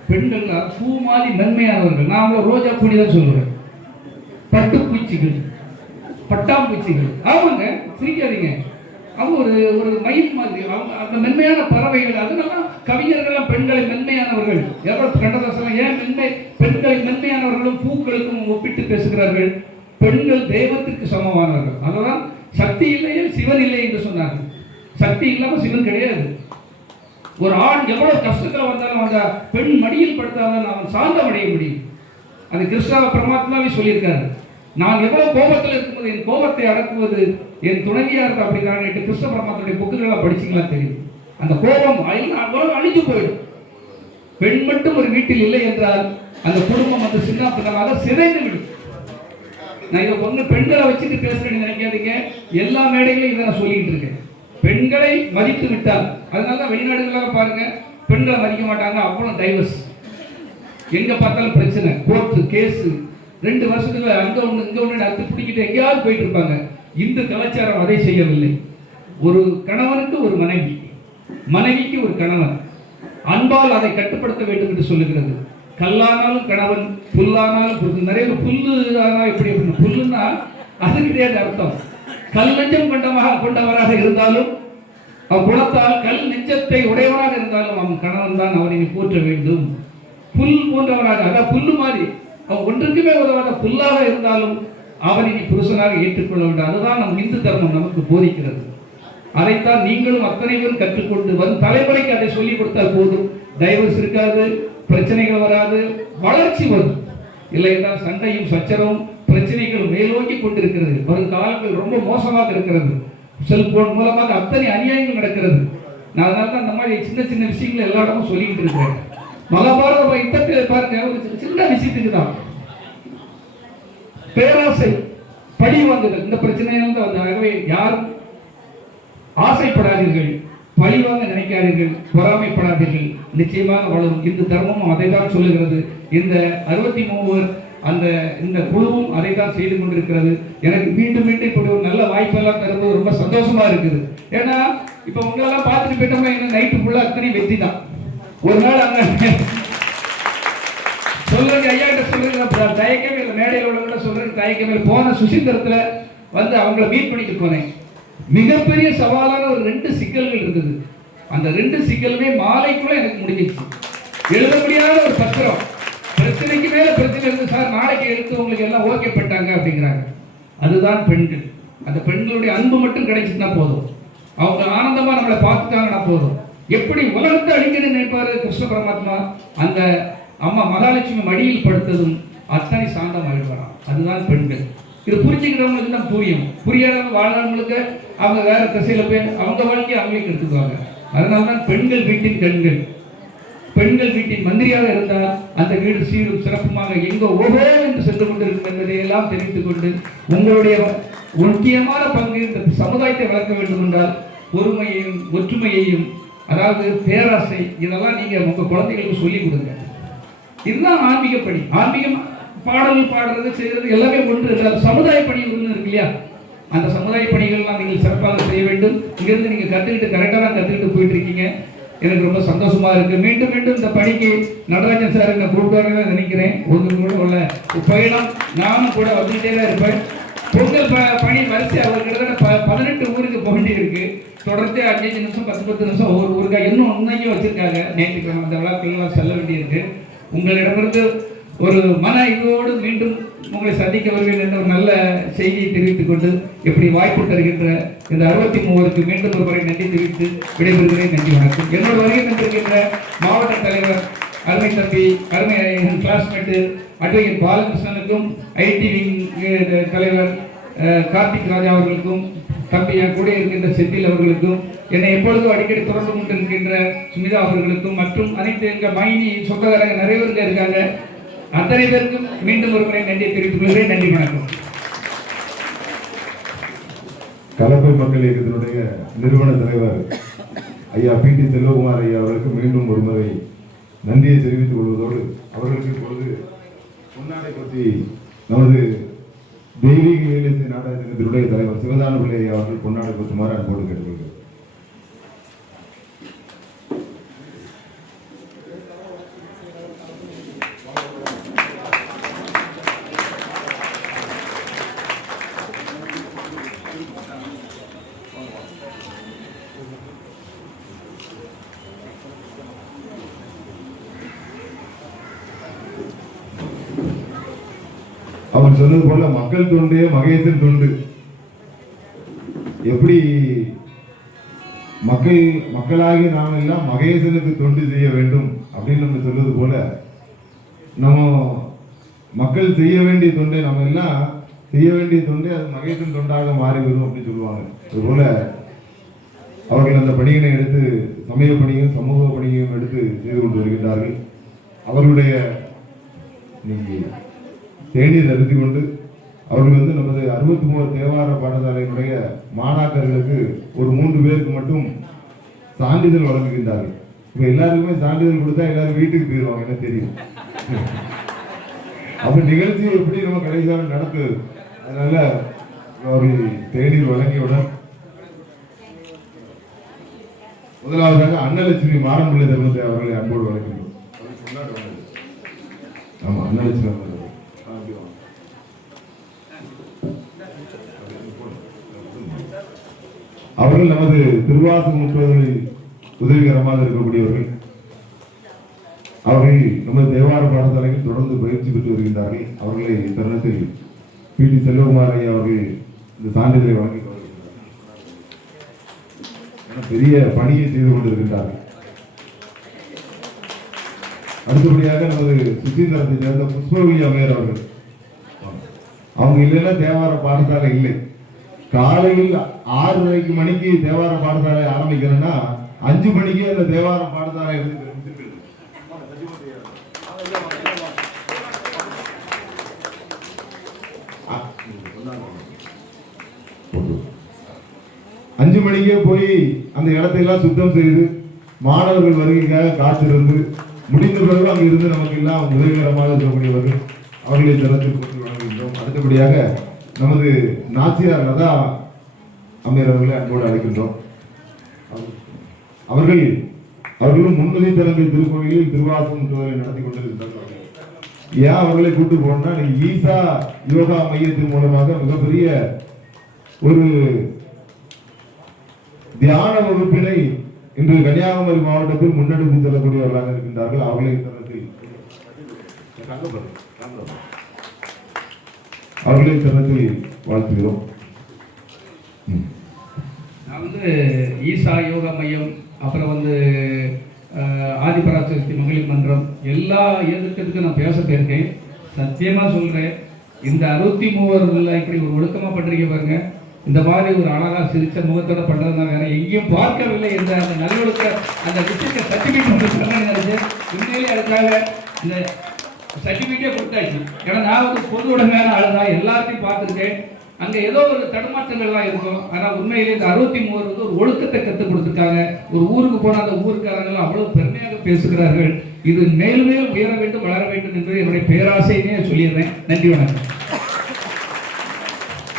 பெண்கள், பூ மாதிரி மென்மையானவர்கள். நான் அவங்கள ரோஜா பூனி தான் சொல்லுவேன். பட்டுப்பூச்சிகள், பட்டாம்பூச்சிகள், ஆமாங்க, சிரிக்காதீங்க. அவங்க ஒரு மயில் மாதிரி, அவங்க அந்த மென்மையான பறவைகள். அதனால கவிஞர்கள்லாம் பெண்களை மென்மையானவர்கள். எவ்வளவு கண்டதாசனம், ஏன் பெண்களை மென்மையானவர்களும் பூ பேசுகிறார்கள். பெண்கள் தெய்வத்திற்கு சமமானவர்கள். அதனால் சக்தி இல்லையே சிவன் இல்லை என்று சொன்னார்கள். சக்தி இல்லாமல் சிவன் கிடையாது. ஒரு ஆண் எவ்வளவு கஷ்டத்தில் வந்தாலும் அந்த பெண் மடியில் படுத்தாதான் அவன் சாந்தம் அடைய முடியும். அது கிருஷ்ணாவ பரமாத்மாவே சொல்லியிருக்காரு. நான் எவ்வளவு கோபத்தில் இருக்கும்போது என் கோபத்தை அடக்குவது என் துணைவியா இருக்கு அப்படிங்கிறாங்க. கிருஷ்ண பரமாத்மாவுடைய புக்குகளெல்லாம் படிச்சிங்களா தெரியும். அந்த கோபம் அழிஞ்சு போயிடும். பெண் மட்டும் ஒரு வீட்டில் இல்லை என்றால் அந்த குடும்பம் வந்து சின்ன பின்னமாக சிதைந்து விடும். நான் இதை ஒன்று பெண்களை வச்சுட்டு பேசுறேன்னு நினைக்காதீங்க. எல்லா மேடைகளையும் இதை நான் சொல்லிட்டு இருக்கேன். பெண்களை மதித்து விட்டால், அதனால தான் வெளிநாடுகளாக பாருங்க பெண்களை மதிக்க மாட்டாங்க. அவ்வளோ டைவர்ஸ், எங்க பார்த்தாலும் பிரச்சனை, கோர்ட்டு கேஸு, 2 வருஷத்துல அங்க ஒன்று இங்க ஒன்று அத்து பிடிக்கிட்டு எங்கேயாவது போயிட்டு இருப்பாங்க. இந்து கலாச்சாரம் அதை செய்யவில்லை. ஒரு கணவனுக்கு ஒரு மனைவி, மனைவிக்கு ஒரு கணவன், அன்பால் அதை கட்டுப்படுத்த வேண்டும் என்று சொல்லுகிறது. கல்லானாலும் கணவன், புல்லானாலும் புல்லு. நிறைய புல்லு ஆனால் எப்படி அப்படின்னு, புல்லுன்னா அது கிடையாது அர்த்தம். கல் நெஞ்சம் கொண்டவராக இருந்தாலும், அவன் குணத்தால் கல் நெஞ்சத்தை உடையவராக இருந்தாலும் அவன் கணவன் தான் அவனை போற்ற வேண்டும். புல் போன்றவராக, அதாவது புல்லு மாதிரி அவன் ஒன்றுக்குமே உதவாத புல்லாக இருந்தாலும் அவனை புருஷனாக ஏற்றுக்கொள்ள வேண்டும். அதுதான் நம் இந்து தர்மம் நமக்கு போதிக்கிறது. அதைத்தான் நீங்களும் அத்தனை பேரும் கற்றுக்கொண்டு வரும் தலைமுறைக்கு அதை சொல்லிக் கொடுத்தால் போதும். டைவர்ஸ் இருக்காது, பிரச்சனைகள் வராது, வளர்ச்சி வரும். இல்லை என்றால் சண்டையும் சச்சரவும் பிரச்சனைகள் மேலோக்கி கொண்டிருக்கிறது. வரும் காலங்கள் ரொம்ப மோசமாக இருக்கிறது. செல்போன் மூலமாக அத்தனை அநியாயங்கள் நடக்கிறது. நான் அதனால தான் இந்த மாதிரி சின்ன சின்ன விஷயங்கள் எல்லா இடமும் சொல்லிட்டு இருக்கிறேன். மகாபாரத யுத்தத்தில் பாருங்க, ஒரு சின்ன விஷயத்துக்கு தான் பேராசை, பழி வாங்குதல், இந்த பிரச்சனையிலிருந்து ஆகவே யாரும் ஆசைப்படாதீர்கள், பழி வாங்க நினைக்காதீர்கள், பொறாமைப்படாதீர்கள். நிச்சயமாக வளரும். இந்த தர்மமும் அதை தான் சொல்லுகிறது. இந்த 63 இந்த குழுவும் அதை தான் செய்து கொண்டிருக்கிறது. எனக்கு மீண்டும் மீண்டும் இப்படி ஒரு நல்ல வாய்ப்பெல்லாம் தரும்போது ரொம்ப சந்தோஷமா இருக்குது. ஏன்னா இப்ப உங்களெல்லாம் பார்த்துட்டு போயிட்டோமா, என்ன நைட்டு ஃபுல்லா அத்தனை வெற்றி தான். ஒரு நாள் அங்க சொல்றது ஐயா கிட்ட சொல்றது தயக்கமே இல்லை, மேடையில் உள்ளவங்க சொல்றது தயக்கமே இல்லை. போன சுசீந்திரத்துல வந்து அவங்கள மீட் பண்ணிட்டு போனேன். மிகப்பெரிய சவாலான ஒரு 2 சிக்கல்கள் இருக்குது. அந்த 2 சிக்கலுமே மாலைக்குள்ள எனக்கு முடிஞ்சிச்சு. எழுத முடியாத ஒரு பத்திரம், பிரச்சனைக்கு மேல பிரச்சனை இருந்து, சார் நாளைக்கு எடுத்து உங்களுக்கு எல்லாம் ஓகே பண்ணிட்டாங்க அப்படிங்கிறாங்க. அதுதான் பெண்கள். அந்த பெண்களுடைய அன்பு மட்டும் கிடைச்சிட்டுனா போதும், அவங்க ஆனந்தமா நம்மளை பார்த்துட்டாங்கன்னா போதும். எப்படி உலகத்தை அழிக்கணும்னு நினைப்பாரு கிருஷ்ண பரமாத்மா, அந்த அம்மா மகாலட்சுமி மடியில் படுத்ததும் அத்தனை சாந்தம் ஆயிடுவாராம். அதுதான் பெண்கள். இது புரிஞ்சுக்கிறவங்களுக்கு தான் புரியும். புரியாதவங்க வாழ்நாளுக்கு அவங்க வேற திசையில போய் அவங்க வாழ்க்கையை அவங்களுக்கு எடுத்துக்குவாங்க. அதனால்தான் பெண்கள் வீட்டின் கண்கள். பெண்கள் வீட்டின் மந்திரியாக இருந்தால் அந்த வீடு சீரும் சிறப்புமாக எங்கோ ஓஹோ என்று சென்று கொண்டிருக்கும் என்பதை எல்லாம் தெரிவித்துக் கொண்டு, உங்களுடைய முக்கியமான பங்கு இந்த சமுதாயத்தை வளர்க்க வேண்டும் என்றால் பொறுமையையும் ஒற்றுமையையும், அதாவது பேராசை, இதெல்லாம் நீங்க உங்க குழந்தைகளுக்கு சொல்லிக் கொடுங்க. இதுதான் ஆன்மீக பணி. ஆன்மீகம் பாடல் பாடுறது செய்யறது எல்லாமே ஒன்று. சமுதாய பணி ஒன்று இருக்கு இல்லையா, அந்த சமுதாய பணிகள்லாம் நீங்கள் சிறப்பாக செய்ய வேண்டும். இங்கிருந்து நீங்க கற்றுக்கிட்டு கரெக்டாக தான் கற்றுக்கிட்டு போயிட்டு இருக்கீங்க. எனக்கு ரொம்ப சந்தோஷமா இருக்கு. மீண்டும் மீண்டும் இந்த பணிக்கு நடராஜன் சார் என்ன கூப்பிட்டு நினைக்கிறேன். ஒன்று கூட உள்ள பயணம் நானும் கூட வந்துகிட்டே தான் இருப்பேன். பொங்கல் பணி வரிசை அவர் கிட்டத்தட்ட 18 ஊருக்கு போண்டி இருக்கு. தொடர்ந்து 5 நிமிஷம் 10 நிமிஷம் ஒவ்வொரு ஊருக்கா இன்னும் உண்மையும் வச்சிருக்காங்க. நேற்றுக்கிழமை அந்த விழாக்கள்லாம் செல்ல வேண்டியிருக்கு. உங்களிடமிருந்து ஒரு மன இதோடு மீண்டும் உங்களை சந்திக்க வருவேன் என்ற ஒரு நல்ல செய்தியை தெரிவித்துக் கொண்டு, எப்படி வாய்ப்பு தருகின்ற இந்த 63க்கு மீண்டும் ஒரு முறை நன்றி தெரிவித்து விடைபெறுகிறேன். நன்றி, வணக்கம். என்னோட வருகை தந்திருக்கின்ற மாவட்ட தலைவர் அருமை தம்பி, அருமை கிளாஸ்மேட்டு அட்வொகேட் பாலகிருஷ்ணனுக்கும், ஐடி விங் தலைவர் கார்த்திக் ராஜா அவர்களுக்கும், தம்பி என் கூட இருக்கின்ற செந்தில் அவர்களுக்கும், என்னை எப்பொழுதும் அடிக்கடி தொடர்பு கொண்டு இருக்கின்ற சுமிதா அவர்களுக்கும், மற்றும் அனைத்து எங்கள் மைனி சொந்தக்காரங்க நிறைய பேருக்கு இருக்காங்க. அத்தனை பேருக்கும் மீண்டும் ஒரு முறை நன்றி தெரிவித்துக் கொள்கிறேன். நன்றி, வணக்கம். கலப்பை மக்கள் இயக்கத்தினுடைய நிறுவன தலைவர் ஐயா பி.டி. செல்வகுமார் ஐயா அவர்களுக்கு மீண்டும் ஒரு முறை நன்றியை தெரிவித்துக் கொள்வதோடு, அவர்களுக்கு இப்பொழுது பொன்னாடை பற்றி நமது தெய்வீக வேலை நாடகத்தினுடைய தலைவர் சிவதான பிள்ளை ஐயா அவர்கள் பொன்னாடை பற்றுமாறு அன்போடு கேட்டுக்கொள்கிறேன். அவர் அவர் சொன்னது போல மக்கள் தொண்டே மகேசன் தொண்டு. எப்படி மக்களாகி நாம் எல்லாம் மகேசனுக்கு தொண்டு செய்ய வேண்டும் அப்படின்னு நம்ம சொல்வது போல, நம்ம மக்கள் செய்ய வேண்டிய தொண்டை நம்ம எல்லாம் செய்ய வேண்டிய தொண்டை அது மகேசன் தொண்டாக மாறிவிடும் அப்படின்னு சொல்லுவாங்க. அதுபோல அவர்கள் அந்த பணியினை எடுத்து சமய பணியும் சமூக பணியும் எடுத்து செய்து கொண்டு வருகின்றார்கள். அவர்களுடைய தேநீர் அருந்தி கொண்டு அவர்கள் நமது 63 தேவார பாடசாலையினுடைய மாணாக்கர்களுக்கு ஒரு 3 பேருக்கு மட்டும் சான்றிதழ் வழங்குகின்றார்கள். இப்ப எல்லாருக்குமே சான்றிதழ் கொடுத்தா எல்லாரும் வீட்டுக்கு போயிடுவாங்க, என்ன தெரியும். அப்ப நிகழ்ச்சி எப்படி நம்ம கடைசியாக நடத்துது. அதனால அவர்கள் தேநீர் வழங்கியவுடன் முதலாவதாக அன்னலட்சுமி மாரம்பிள்ளை தர்மத்தை அவர்களை அன்போடு வழங்கினோம். ஆமா, அன்னலட்சுமி அவர்கள் நமது திருவாசகம் முற்றுவதில் உதவிகரமாக இருக்கக்கூடியவர்கள். அவர்கள் நமது தேவார பாடசாலையில் தொடர்ந்து பயிற்சி பெற்று வருகின்றார்கள். அவர்களை தருணத்தில் பி.டி. செல்வகுமார் ஐயா அவர்கள் இந்த சான்றிதழை வழங்கி பெரிய பணியை செய்து கொண்டிருக்கின்றார்கள். அடுத்தபடியாக நமது சுசீந்திரத்தை சேர்ந்த புஷ்பவல்லி அம்மையார் அவர்கள். அவங்க இல்லைன்னா தேவார பாடசாலை இல்லை. காலையில் 6:30 மணிக்கு தேவார பாடசாலை ஆரம்பிக்கிறேன்னா 5 மணிக்கு அந்த தேவார பாடசாலை இருந்து 5 மணிக்கே போய் அந்த இடத்தையெல்லாம் சுத்தம் செய்து மாணவர்கள் வருகைக்காக காத்திருந்து முடிந்த பிறகு அங்கு இருந்து நமக்கு எல்லாம் உதவிகரமாக இருக்கக்கூடியவர்கள் அவர்களை தரத்தில் கொண்டு வழங்குகின்றோம். அடுத்தபடியாக நமது நாச்சியார் லதா அம்மையார் அவர்களை அன்போடு அழைக்கின்றோம். அவர்களும் முன்னுரை தரங்கள் திருக்கோயிலில் திருவாசகம் நடத்தி கொண்டிருக்கின்றார்கள். ஏன் அவர்களை கூட்டு போனா ஈசா யோகா மையத்தின் மூலமாக மிகப்பெரிய ஒரு தியான வகுப்பினை இன்று கன்னியாகுமரி மாவட்டத்தில் முன்னெடுத்து செல்லக்கூடியவர்களாக இருக்கின்றார்கள். அவர்களை தருணத்தில் வாழ்த்துகிறோம். நான் ஈசா யோகா மையம், அப்புறம் ஆதிபராசக்தி மகளிர் மன்றம் எல்லா இயக்கத்துக்கும் நான் பேச போயிருக்கேன். சத்தியமா சொல்றேன், இந்த 63 இப்படி ஒரு ஒழுக்கமா பண்றீங்க பாருங்க. இந்த மாதிரி ஒரு அழகா சிரிச்ச முகத்தோட பண்றது நான் வேற எங்கேயும் பார்க்கவில்லை என்ற அந்த நல்லொழுக்க அந்த விஷயத்தை சர்டிபிகேட் நினைச்சு உண்மையிலேயே அதுக்காக இந்த சர்டிபிகேட்டே கொடுத்தாச்சு. ஏன்னா நான் பொதுவுடைமையான ஆளுதான், எல்லாத்தையும் பார்த்துருக்கேன். அங்கே ஏதோ ஒரு தடுமாற்றங்கள்லாம் இருக்கும். ஆனால் உண்மையிலே இந்த 63 ஒரு ஒழுக்கத்தை கற்றுக் கொடுத்துருக்காங்க. ஒரு ஊருக்கு போனால் அந்த ஊருக்காரங்களாம் அவ்வளோ பெருமையாக பேசுகிறார்கள். இது மேலும் மேலும் உயர வேண்டும், வளர வேண்டும் என்று என்னுடைய பேராசையினே சொல்லிடுறேன். நன்றி, வணக்கம்.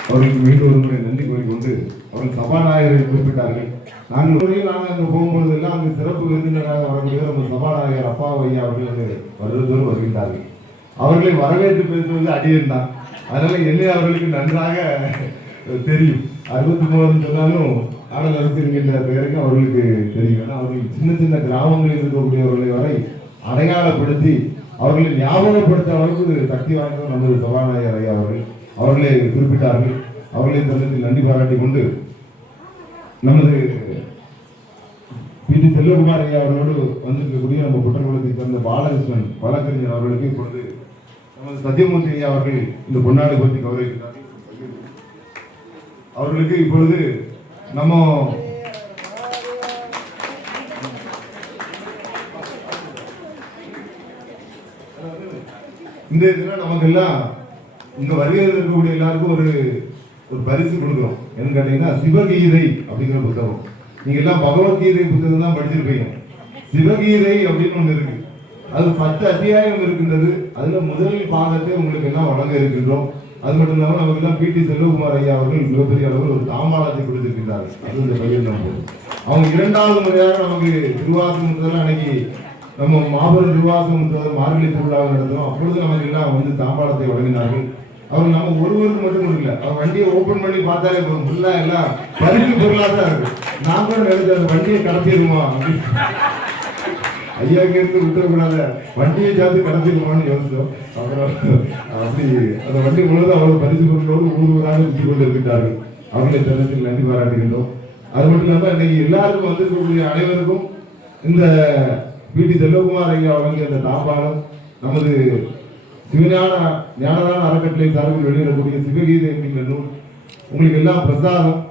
அவர்களுக்கு மீண்டும் ஒரு முறை நன்றி கூறிக்கொண்டு அவர்கள் சபாநாயகரை குறிப்பிட்டார்கள். நாங்கள் அங்கே போகும்பொழுது எல்லாம் அங்கு சிறப்பு விருந்தினராக வரக்கூடிய நம்ம சபாநாயகர் அப்பா ஐயா அவர்கள் வருவதோடு வருகின்றார்கள். அவர்களை வரவேற்று பேசுவது அடியன் தான். அதனால என்னை அவர்களுக்கு நன்றாக தெரியும். 63 சொன்னாலும் ஆடல் அரசு என்கின்ற பெயருக்கு அவர்களுக்கு தெரியும். ஏன்னா அவர்கள் சின்ன சின்ன கிராமங்களில் இருக்கக்கூடியவர்களை வரை அடையாளப்படுத்தி அவர்களை ஞாபகப்படுத்த அளவுக்கு சக்தி வாய்ந்த நமது சபாநாயகர் ஐயா அவர்களை குறிப்பிட்டார்கள். அவர்களை தருணத்தில் நன்றி பாராட்டி கொண்டு நமது பி.டி. செல்வகுமார் ஐயா அவர்களோடு வந்திருக்கக்கூடிய நம்ம குற்றங்குளத்தை சேர்ந்த பாலகிருஷ்ணன் வழக்கறிஞர் அவர்களுக்கு இப்பொழுது நமது சத்தியமூர்த்தி ஐயா அவர்கள் இந்த பொன்னாடை பற்றி கௌரவிக்கிறார்கள். அவர்களுக்கு இப்பொழுது நம்ம இந்த இதுல நமக்கு எல்லாம் இங்க வருகையில் இருக்கக்கூடிய எல்லாருக்கும் ஒரு பரிசு கொடுக்குறோம். என்னன்னு கேட்டீங்கன்னா சிவகீதை அப்படிங்கிற புத்தகம். நீங்க எல்லாம் பகவத்கீதை புத்தகம் தான் படிச்சிருப்பீங்க. சிவகீதை அப்படின்னு ஒண்ணு இருக்கு. அது 10 அத்தியாயம் இருக்கின்றது. அதுல முதல் பாகத்தை உங்களுக்கு எல்லாம் வழங்க இருக்கின்றோம். அது மட்டும் இல்லாமல் நமக்கு எல்லாம் பி.டி. செல்வகுமார் ஐயா அவர்கள் மிகப்பெரிய அளவில் ஒரு தாம்பாளத்தை கொடுத்திருக்கின்றார்கள். அது இந்த பையன் தான் போதும். அவங்க 2வது முறையாக நமக்கு திருவாசகம் அன்னைக்கு நம்ம மாபெரும் திருவாசகம் மார்கழி திருவிழாவை நடத்துறோம். அப்பொழுது நமக்கு எல்லாம் தாம்பாளத்தை வழங்கினார்கள். அவர் நம்ம ஒருவருக்கு மட்டும் கொடுக்கல, அவர் வண்டியை ஓபன் பண்ணி பார்த்தாலே ஃபுல்லா எல்லாம் பரிசு பொருளாக தான் இருக்கு. நான் கூட நினைச்ச அந்த வண்டியை கடத்திடுமா அப்படின்னு. ஐயா கேட்டு விட்டுறக்கூடாத வண்டியை சேர்த்து கடத்திடுவான்னு யோசிச்சோம். அப்புறம் அப்படி அந்த வண்டி முழுவதும் அவ்வளவு பரிசு பொருளோடு ஊர்வராக சுற்றி கொண்டு இருக்கின்றார்கள். அவர்களை தருணத்தில் நன்றி பாராட்டுகின்றோம். அது மட்டும் இல்லாம இன்னைக்கு எல்லாருக்கும் வந்திருக்கக்கூடிய அனைவருக்கும் இந்த பிடி செல்வகுமார் ஐயா வழங்கிய அந்த தாம்பாளம், நமது ஞானதான அறக்கட்டளை சார்பில் வெளியிடக்கூடிய சிவகீதை என்கின்ற நூல், உங்களுக்கு எல்லாம் பிரசாதம்,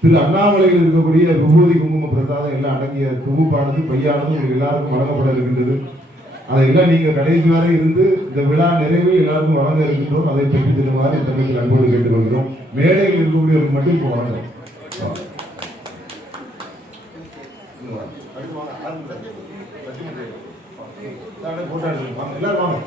திரு அண்ணாமலையில் இருக்கக்கூடிய விபூதி குங்கும பிரசாதம் எல்லாம் அடங்கிய தொகுப்பானது பையானது உங்களுக்கு எல்லாருக்கும் வழங்கப்பட இருக்கின்றது. அதையெல்லாம் நீங்க கடைசி வரை இருந்து இந்த விழா நிறைவில் எல்லாருக்கும் வழங்க இருக்கின்றோம். அதை பற்றி திருமாறு தமிழில் அன்போடு கேட்டுக்கொள்கிறோம். மேடையில் இருக்கக்கூடியவர்கள் மட்டும் இப்போ வழங்க. எல்லாரும் வாங்க.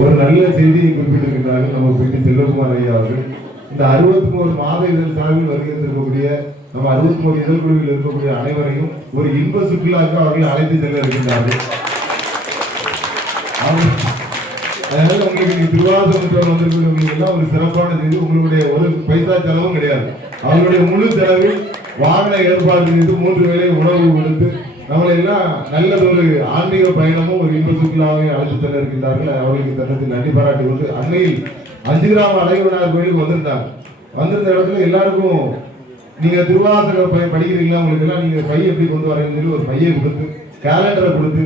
ஒரு நல்ல செய்தியை குறிப்பிட்டிருக்கிறார்கள் நம்ம பிடி செல்வகுமார் ஐயா அவர்கள். இந்த 61 மாத இதழ் சார்பில் வருகை இருக்கக்கூடிய நம்ம 61 இதழ் குழுவில் இருக்கக்கூடிய அனைவரையும் ஒரு இன்ப சுற்றுலாக்கு அவர்கள் அழைத்து செல்ல இருக்கின்றார்கள். அதனால உங்களுக்கு திருவாரூர் வந்திருக்கிறவங்களுக்கு எல்லாம் ஒரு சிறப்பான செய்தி. உங்களுடைய ஒரு பைசா செலவும் கிடையாது. அவர்களுடைய முழு செலவில் வாகன ஏற்பாடு செய்து 3 வேளை உணவு கொடுத்து நம்மளை எல்லாம் நல்லதொரு ஆன்மீக பயணமும் ஒரு இன்ப சுற்றுலாவை அழைத்து செல்ல இருக்கின்றார்கள். அவர்களுக்கு தன்னத்தில் நன்றி பாராட்டி கொண்டு அண்மையில் 5 கிராம அழகுவிநாயகர் கோயிலுக்கு வந்திருந்தாங்க. வந்திருந்த இடத்துல எல்லாருக்கும் நீங்க திருவாசகம் படிக்கிறீங்களா, உங்களுக்கு எல்லாம் நீங்க பை எப்படி கொண்டு வரீங்கன்னு சொல்லி ஒரு பையை கொடுத்து கேலண்டரை கொடுத்து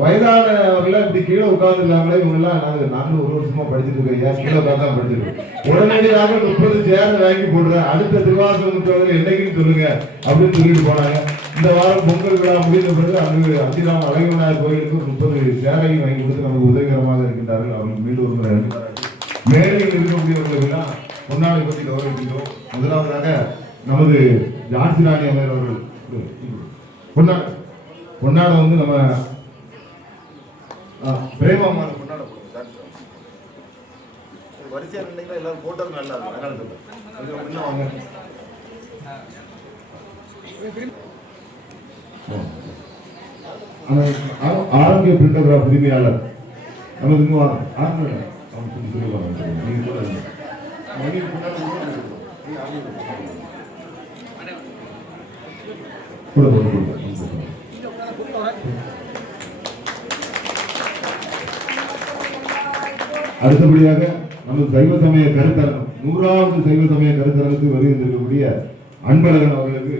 வயதானவர்கள் இப்படி கீழே உட்கார்ந்துருக்காங்களே இவங்க எல்லாம் நாங்களும் 1 வருஷமா படிச்சுட்டு இருக்கோம், கீழே உட்காந்து தான் படிச்சிருக்கோம். உடனடியாக 30 சேர் வாங்கி போடுறேன், அடுத்த திருவாசகம் என்னைக்குன்னு சொல்லுங்க அப்படின்னு சொல்லிட்டு போனாங்க. இந்த வாரம் பொங்கல் விழா முடிந்த பிறகு அங்கு 5 கிராம அழகுவிநாயகர் கோயிலுக்கு 30 சேரையும் வாங்கி கொடுத்து நமக்கு உதவிகரமாக இருக்கின்றார்கள். அவர்கள் மீண்டும் ஒரு முறை மேடையில் இருக்கக்கூடியவர்களுக்கெல்லாம் பொன்னாடை பற்றி கௌரவிக்கின்றோம். முதலாவதாக நமது ஜான்சி ராணி அம்மையார் அவர்கள் பொன்னாடை வந்து நம்ம பிரேமாமா கொண்டாட வரிசையா நினைக்கிறேன். எல்லாரும் போட்டது நல்லா இருக்கு, அதனால சொல்றேன். வாங்க. ஆரோக்கிய பிரிண்டோகிராஃப் உரிமையாளர் நமது அடுத்தபடியாக நமது சைவ சமய கருத்தரங்கம் 100வது சைவ சமய கருத்தரங்கத்துக்கு வருகின்றிருக்கக்கூடிய அன்பழகன் அவர்களுக்கு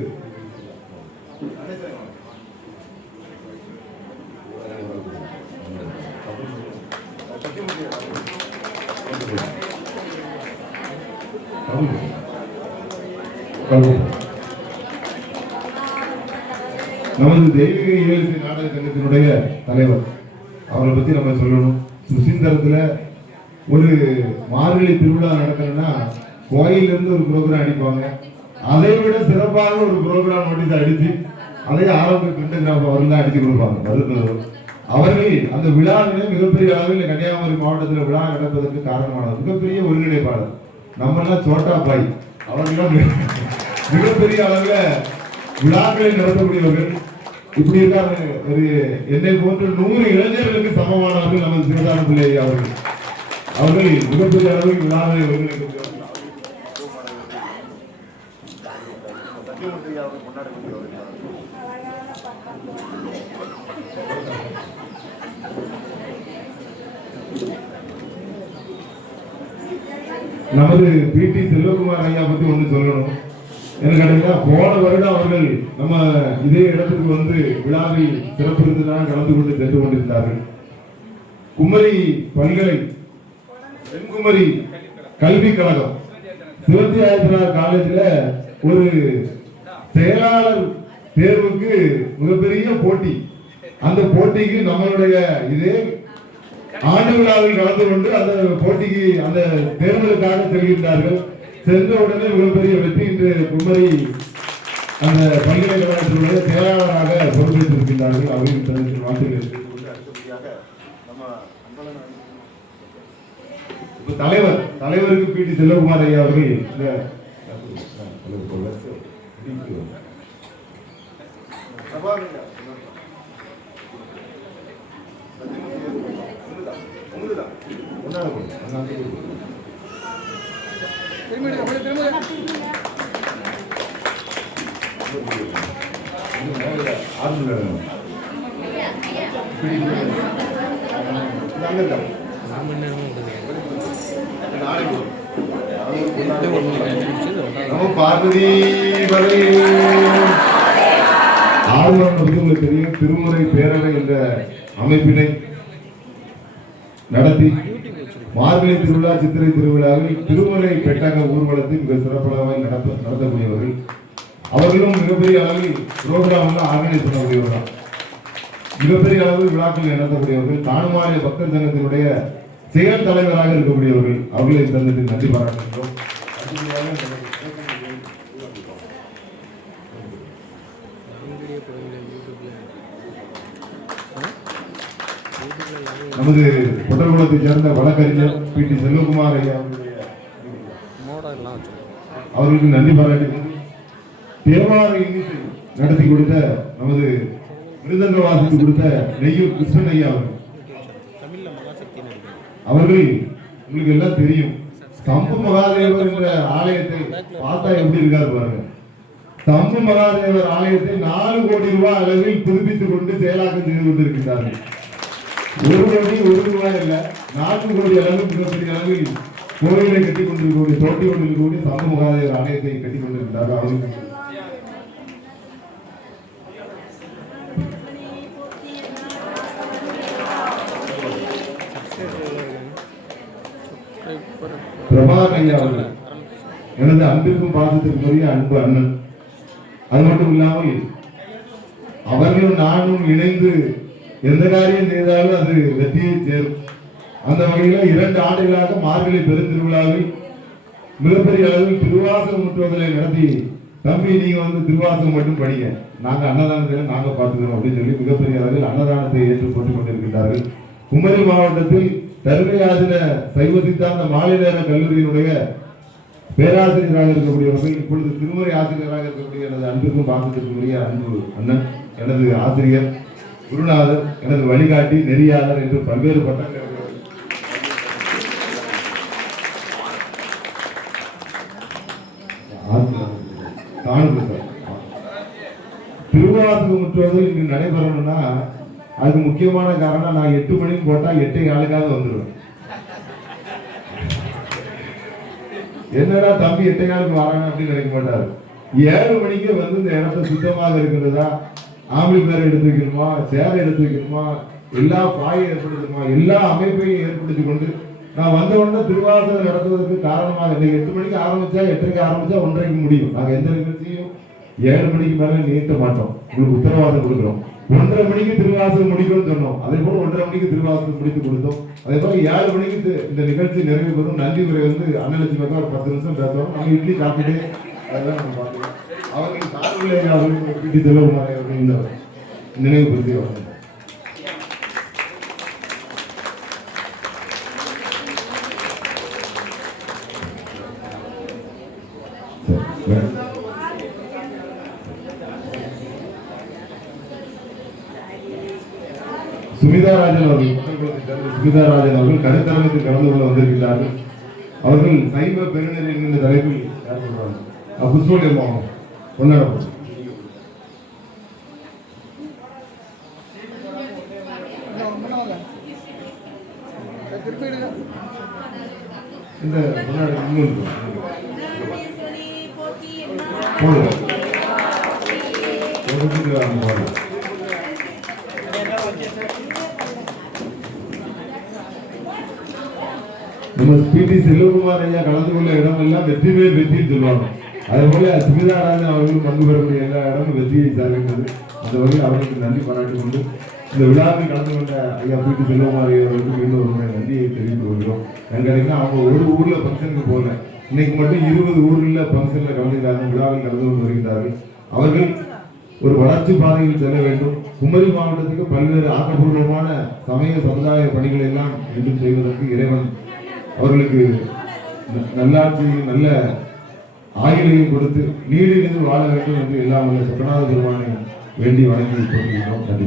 நமது தெய்வீக இயலிசை நாடக சங்கத்தினுடைய தலைவர் அவரை பத்தி நம்ம சொல்லணும். சுசீந்திரத்துல ஒரு மார்கழி திருவிழா நடக்கணும்னா கோயிலிருந்து ஒரு ப்ரோக்ராம் அடிப்பாங்க. அதை விட சிறப்பாக ஒரு ப்ரோக்ராம் நோட்டீஸ் அடிச்சு அதை ஆரோக்கிய பிரிண்டோகிராஃப் அவர்கள் தான் அடிச்சு கொடுப்பாங்க. அவர்கள் அந்த விழாவிலே மிகப்பெரிய அளவில் கன்னியாகுமரி மாவட்டத்தில் விழா நடப்பதற்கு காரணமானது மிகப்பெரிய ஒருங்கிணைப்பாளர் நம்மெல்லாம் சோட்டா பாய். அவர்களெல்லாம் மிகப்பெரிய அளவில் விழாக்களை நடத்தக்கூடியவர்கள். இப்படி இருக்காங்க. ஒரு என்னை போன்ற 100 இளைஞர்களுக்கு சமமானவர்கள் நமது சிவதான பிள்ளை அவர்கள். அவர்கள் மிகப்பெரிய அளவில் விழாவை ஒருங்கிணைக்கிறார்கள். நமது பிடி செல்வகுமார் ஐயா பத்தி ஒண்ணு சொல்லணும். எனக்கு போன வருடம் அவர்கள் நம்ம இதே இடத்துக்கு வந்து விழாவில் சிறப்பு விருந்தினால் கலந்து கொண்டு சென்று கொண்டிருந்தார்கள். குமரி பல்கலை தென்குமரி கல்வி கழகம் சிவத்தி ஆயத்தனார் காலேஜில் ஒரு செயலாளர் தேர்வுக்கு மிகப்பெரிய போட்டி. அந்த போட்டிக்கு நம்மளுடைய இதே ஆண்டு விழாவில் கலந்து கொண்டு அந்த போட்டிக்கு அந்த தேர்தலுக்காக செல்கின்றார்கள். சென்ற உடனே மிகப்பெரிய வெற்றி. இன்று குமரி அந்த பல்கலைக்கழகத்தினுடைய செயலாளராக பொறுப்பேற்றிருக்கின்றார்கள். அவர்கள் தனது வாழ்த்துக்கள். தலைவருக்கு பிடி செல்வகுமார் ஐயா அவர்கள் பார்வதி ஆர்வம் உங்களுக்கு தெரியும். திருமுறை பேரவை என்ற அமைப்பினை நடத்தி மார்கழி திருவிழா சித்திரை திருவிழாவில் திருமுறை பெட்டக ஊர்வலத்தை மிக சிறப்பாக நடத்தக்கூடியவர்கள். அவர்களும் மிகப்பெரிய அளவில் புரோகிராம் ஆர்கனைஸ் பண்ணக்கூடியவர்கள், மிகப்பெரிய அளவில் விழாக்கள் நடத்தக்கூடியவர்கள், காணுமாய பக்தர் சங்கத்தினுடைய செயல் தலைவராக இருக்கக்கூடியவர்கள். அவர்களை தந்தத்தில் நன்றி பாராட்டுகின்றோம். நமது புட்டர்குளத்தை சேர்ந்த வழக்கறிஞர் பி.டி. செல்வகுமார் ஐயா அவர்களுக்கு நன்றி பாராட்டி தேவார இன்னிசை நடத்தி கொடுத்த நமது மிருதங்க வாசித்து கொடுத்த நெய்யூர் கிருஷ்ணன் ஐயா அவர்கள் உங்களுக்கு எல்லாம் தெரியும். சம்பு மகாதேவர் என்ற ஆலயத்தை பார்த்தா எப்படி இருக்காரு பாருங்க. சம்பு மகாதேவர் ஆலயத்தை 4 கோடி ரூபாய் அளவில் புதுப்பித்துக் கொண்டு செயலாக்கம் செய்து கொண்டிருக்கிறார்கள். 1 கோடி 1 ரூபாய் இல்ல, 4 கோடி அளவுக்கு மிகப்பெரிய அளவில் கோயிலை கட்டிக் கொண்டிருக்கக்கூடிய தோட்டி கொண்டிருக்கக்கூடிய சம்பு மகாதேவர் ஆலயத்தை கட்டிக் கொண்டிருக்கிறார்கள். அவர்களுக்கு பிரபாகர் ஐயா அவர்கள் எனது அன்பிற்கும் பாசத்திற்குரிய அன்பு அண்ணன். அது மட்டும் இல்லாமல் அவர்களும் நானும் இணைந்து எந்த காரியம் செய்தாலும் அது வெற்றியை சேரும். அந்த வகையில் 2 ஆண்டுகளாக மார்கழி பெருந்திருவிழாவில் மிகப்பெரிய அளவில் திருவாசகம் முற்றுவதலை நடத்தி, தம்பி நீங்க வந்து திருவாசகம் மட்டும் படிங்க, நாங்க அன்னதானத்தை நாங்க பார்த்துக்கிறோம் அப்படின்னு சொல்லி மிகப்பெரிய அளவில் அன்னதானத்தை ஏற்று போட்டுக் கொண்டிருக்கின்றார்கள். குமரி மாவட்டத்தில் தர்மயாதின சைவ சித்தாந்த மாலை நேர கல்லூரியினுடைய பேராசிரியராக இருக்கக்கூடியவர்கள், இப்பொழுது திருமுறை ஆசிரியராக இருக்கக்கூடிய எனது அன்பிற்கும் பாசத்திற்குரிய அன்பு அண்ணன், எனது ஆசிரியர், குருநாதர், எனது வழிகாட்டி, நெறியாளர் என்று பல்வேறு பட்டங்கள் திருவாசகம் முற்றுவதில் இங்கு நடைபெறணும்னா அதுக்கு முக்கியமான காரணம், நான் 8 மணிக்கு போட்டா 8:15 வந்துடுவேன். என்னடா தம்பி 8:15 வராங்க அப்படின்னு நினைக்க மாட்டாரு. 7 மணிக்கு வந்து இந்த இடத்த சுத்தமாக இருக்கிறதா, ஆம்பளி பேரை எடுத்து வைக்கணுமா, சேரை எடுத்து வைக்கணுமா, எல்லா பாயை ஏற்படுத்தணுமா, எல்லா அமைப்பையும் ஏற்படுத்தி கொண்டு நான் வந்த உடனே திருவாசகம் நடத்துவதற்கு காரணமாக 8 மணிக்கு ஆரம்பிச்சா 8:30 ஆரம்பிச்சா 1:30 முடியும். நாங்கள் எந்த நிகழ்ச்சியும் 7 மணிக்கு மேல நீட்ட மாட்டோம், உங்களுக்கு உத்தரவாதம் கொடுக்குறோம். 1:30 மணிக்கு திருவாசகம் முடிக்கணும்னு சொன்னோம், அதே போல 1:30 மணிக்கு திருவாசகம் முடித்து கொடுத்தோம். அதே போல 7 மணிக்கு இந்த நிகழ்ச்சி நிறைவு பெறும். நன்றி உரை வந்து அன்னலட்சுமி ஒரு 10 நிமிஷம் பேசுவோம். நம்ம இட்லி சாப்பிட்டு அதெல்லாம் நம்ம பார்க்கலாம். அவர்கள் சார்பில் அவர்கள் பி.டி. செல்வகுமார் அவர்கள் இந்த நினைவுபடுத்தி வந்தாங்க. சுமிதாராஜன் அவர்கள் கருத்தரங்கத்தில் கலந்து கொள்ள வந்திருக்கிறார்கள். அவர்கள் சைவ பெருநெறி என்கின்ற தலைப்பில் புஷ்போலியமாக கொண்டாடப்படும். இந்த நம்ம பி.டி. செல்வகுமார் ஐயா கலந்து கொள்ள இடம் எல்லாம் வெற்றிமே வெற்றின்னு சொல்லுவாங்க. அதே போல சுமிதாராஜன் அவர்களும் பங்கு பெறக்கூடிய எல்லா இடமும் வெற்றியை சார்கின்றது. அந்த வகையில் அவர்களுக்கு நன்றி பாராட்டிக் கொண்டு இந்த விழாவில் கலந்து கொண்ட ஐயா பி.டி. செல்வகுமார் ஐயா அவர்களுக்கு மீண்டும் ஒரு முறை நன்றியை தெரிவித்துக் கொள்கிறோம். எங்களுக்கு அவங்க ஒரு ஊர்ல ஃபங்க்ஷனுக்கு போகல, இன்னைக்கு மட்டும் 20 ஊர்ல ஃபங்க்ஷன்ல கலந்துக்கிறாங்க, விழாவில் கலந்து கொண்டு வருகிறார்கள். அவர்கள் ஒரு வளர்ச்சி பாதையில் செல்ல வேண்டும். குமரி மாவட்டத்துக்கு பல்வேறு ஆக்கப்பூர்வமான சமய சமுதாய பணிகளை எல்லாம் மீண்டும் செய்வதற்கு இறைவன் அவர்களுக்கு நல்லாட்சியும் நல்ல ஆயுளையும் கொடுத்து நீடிலிருந்து வாழ வேண்டும் என்று எல்லாம் சக்கநாத பெருமானை வேண்டி வணங்கி கொள்கிறோம். நன்றி.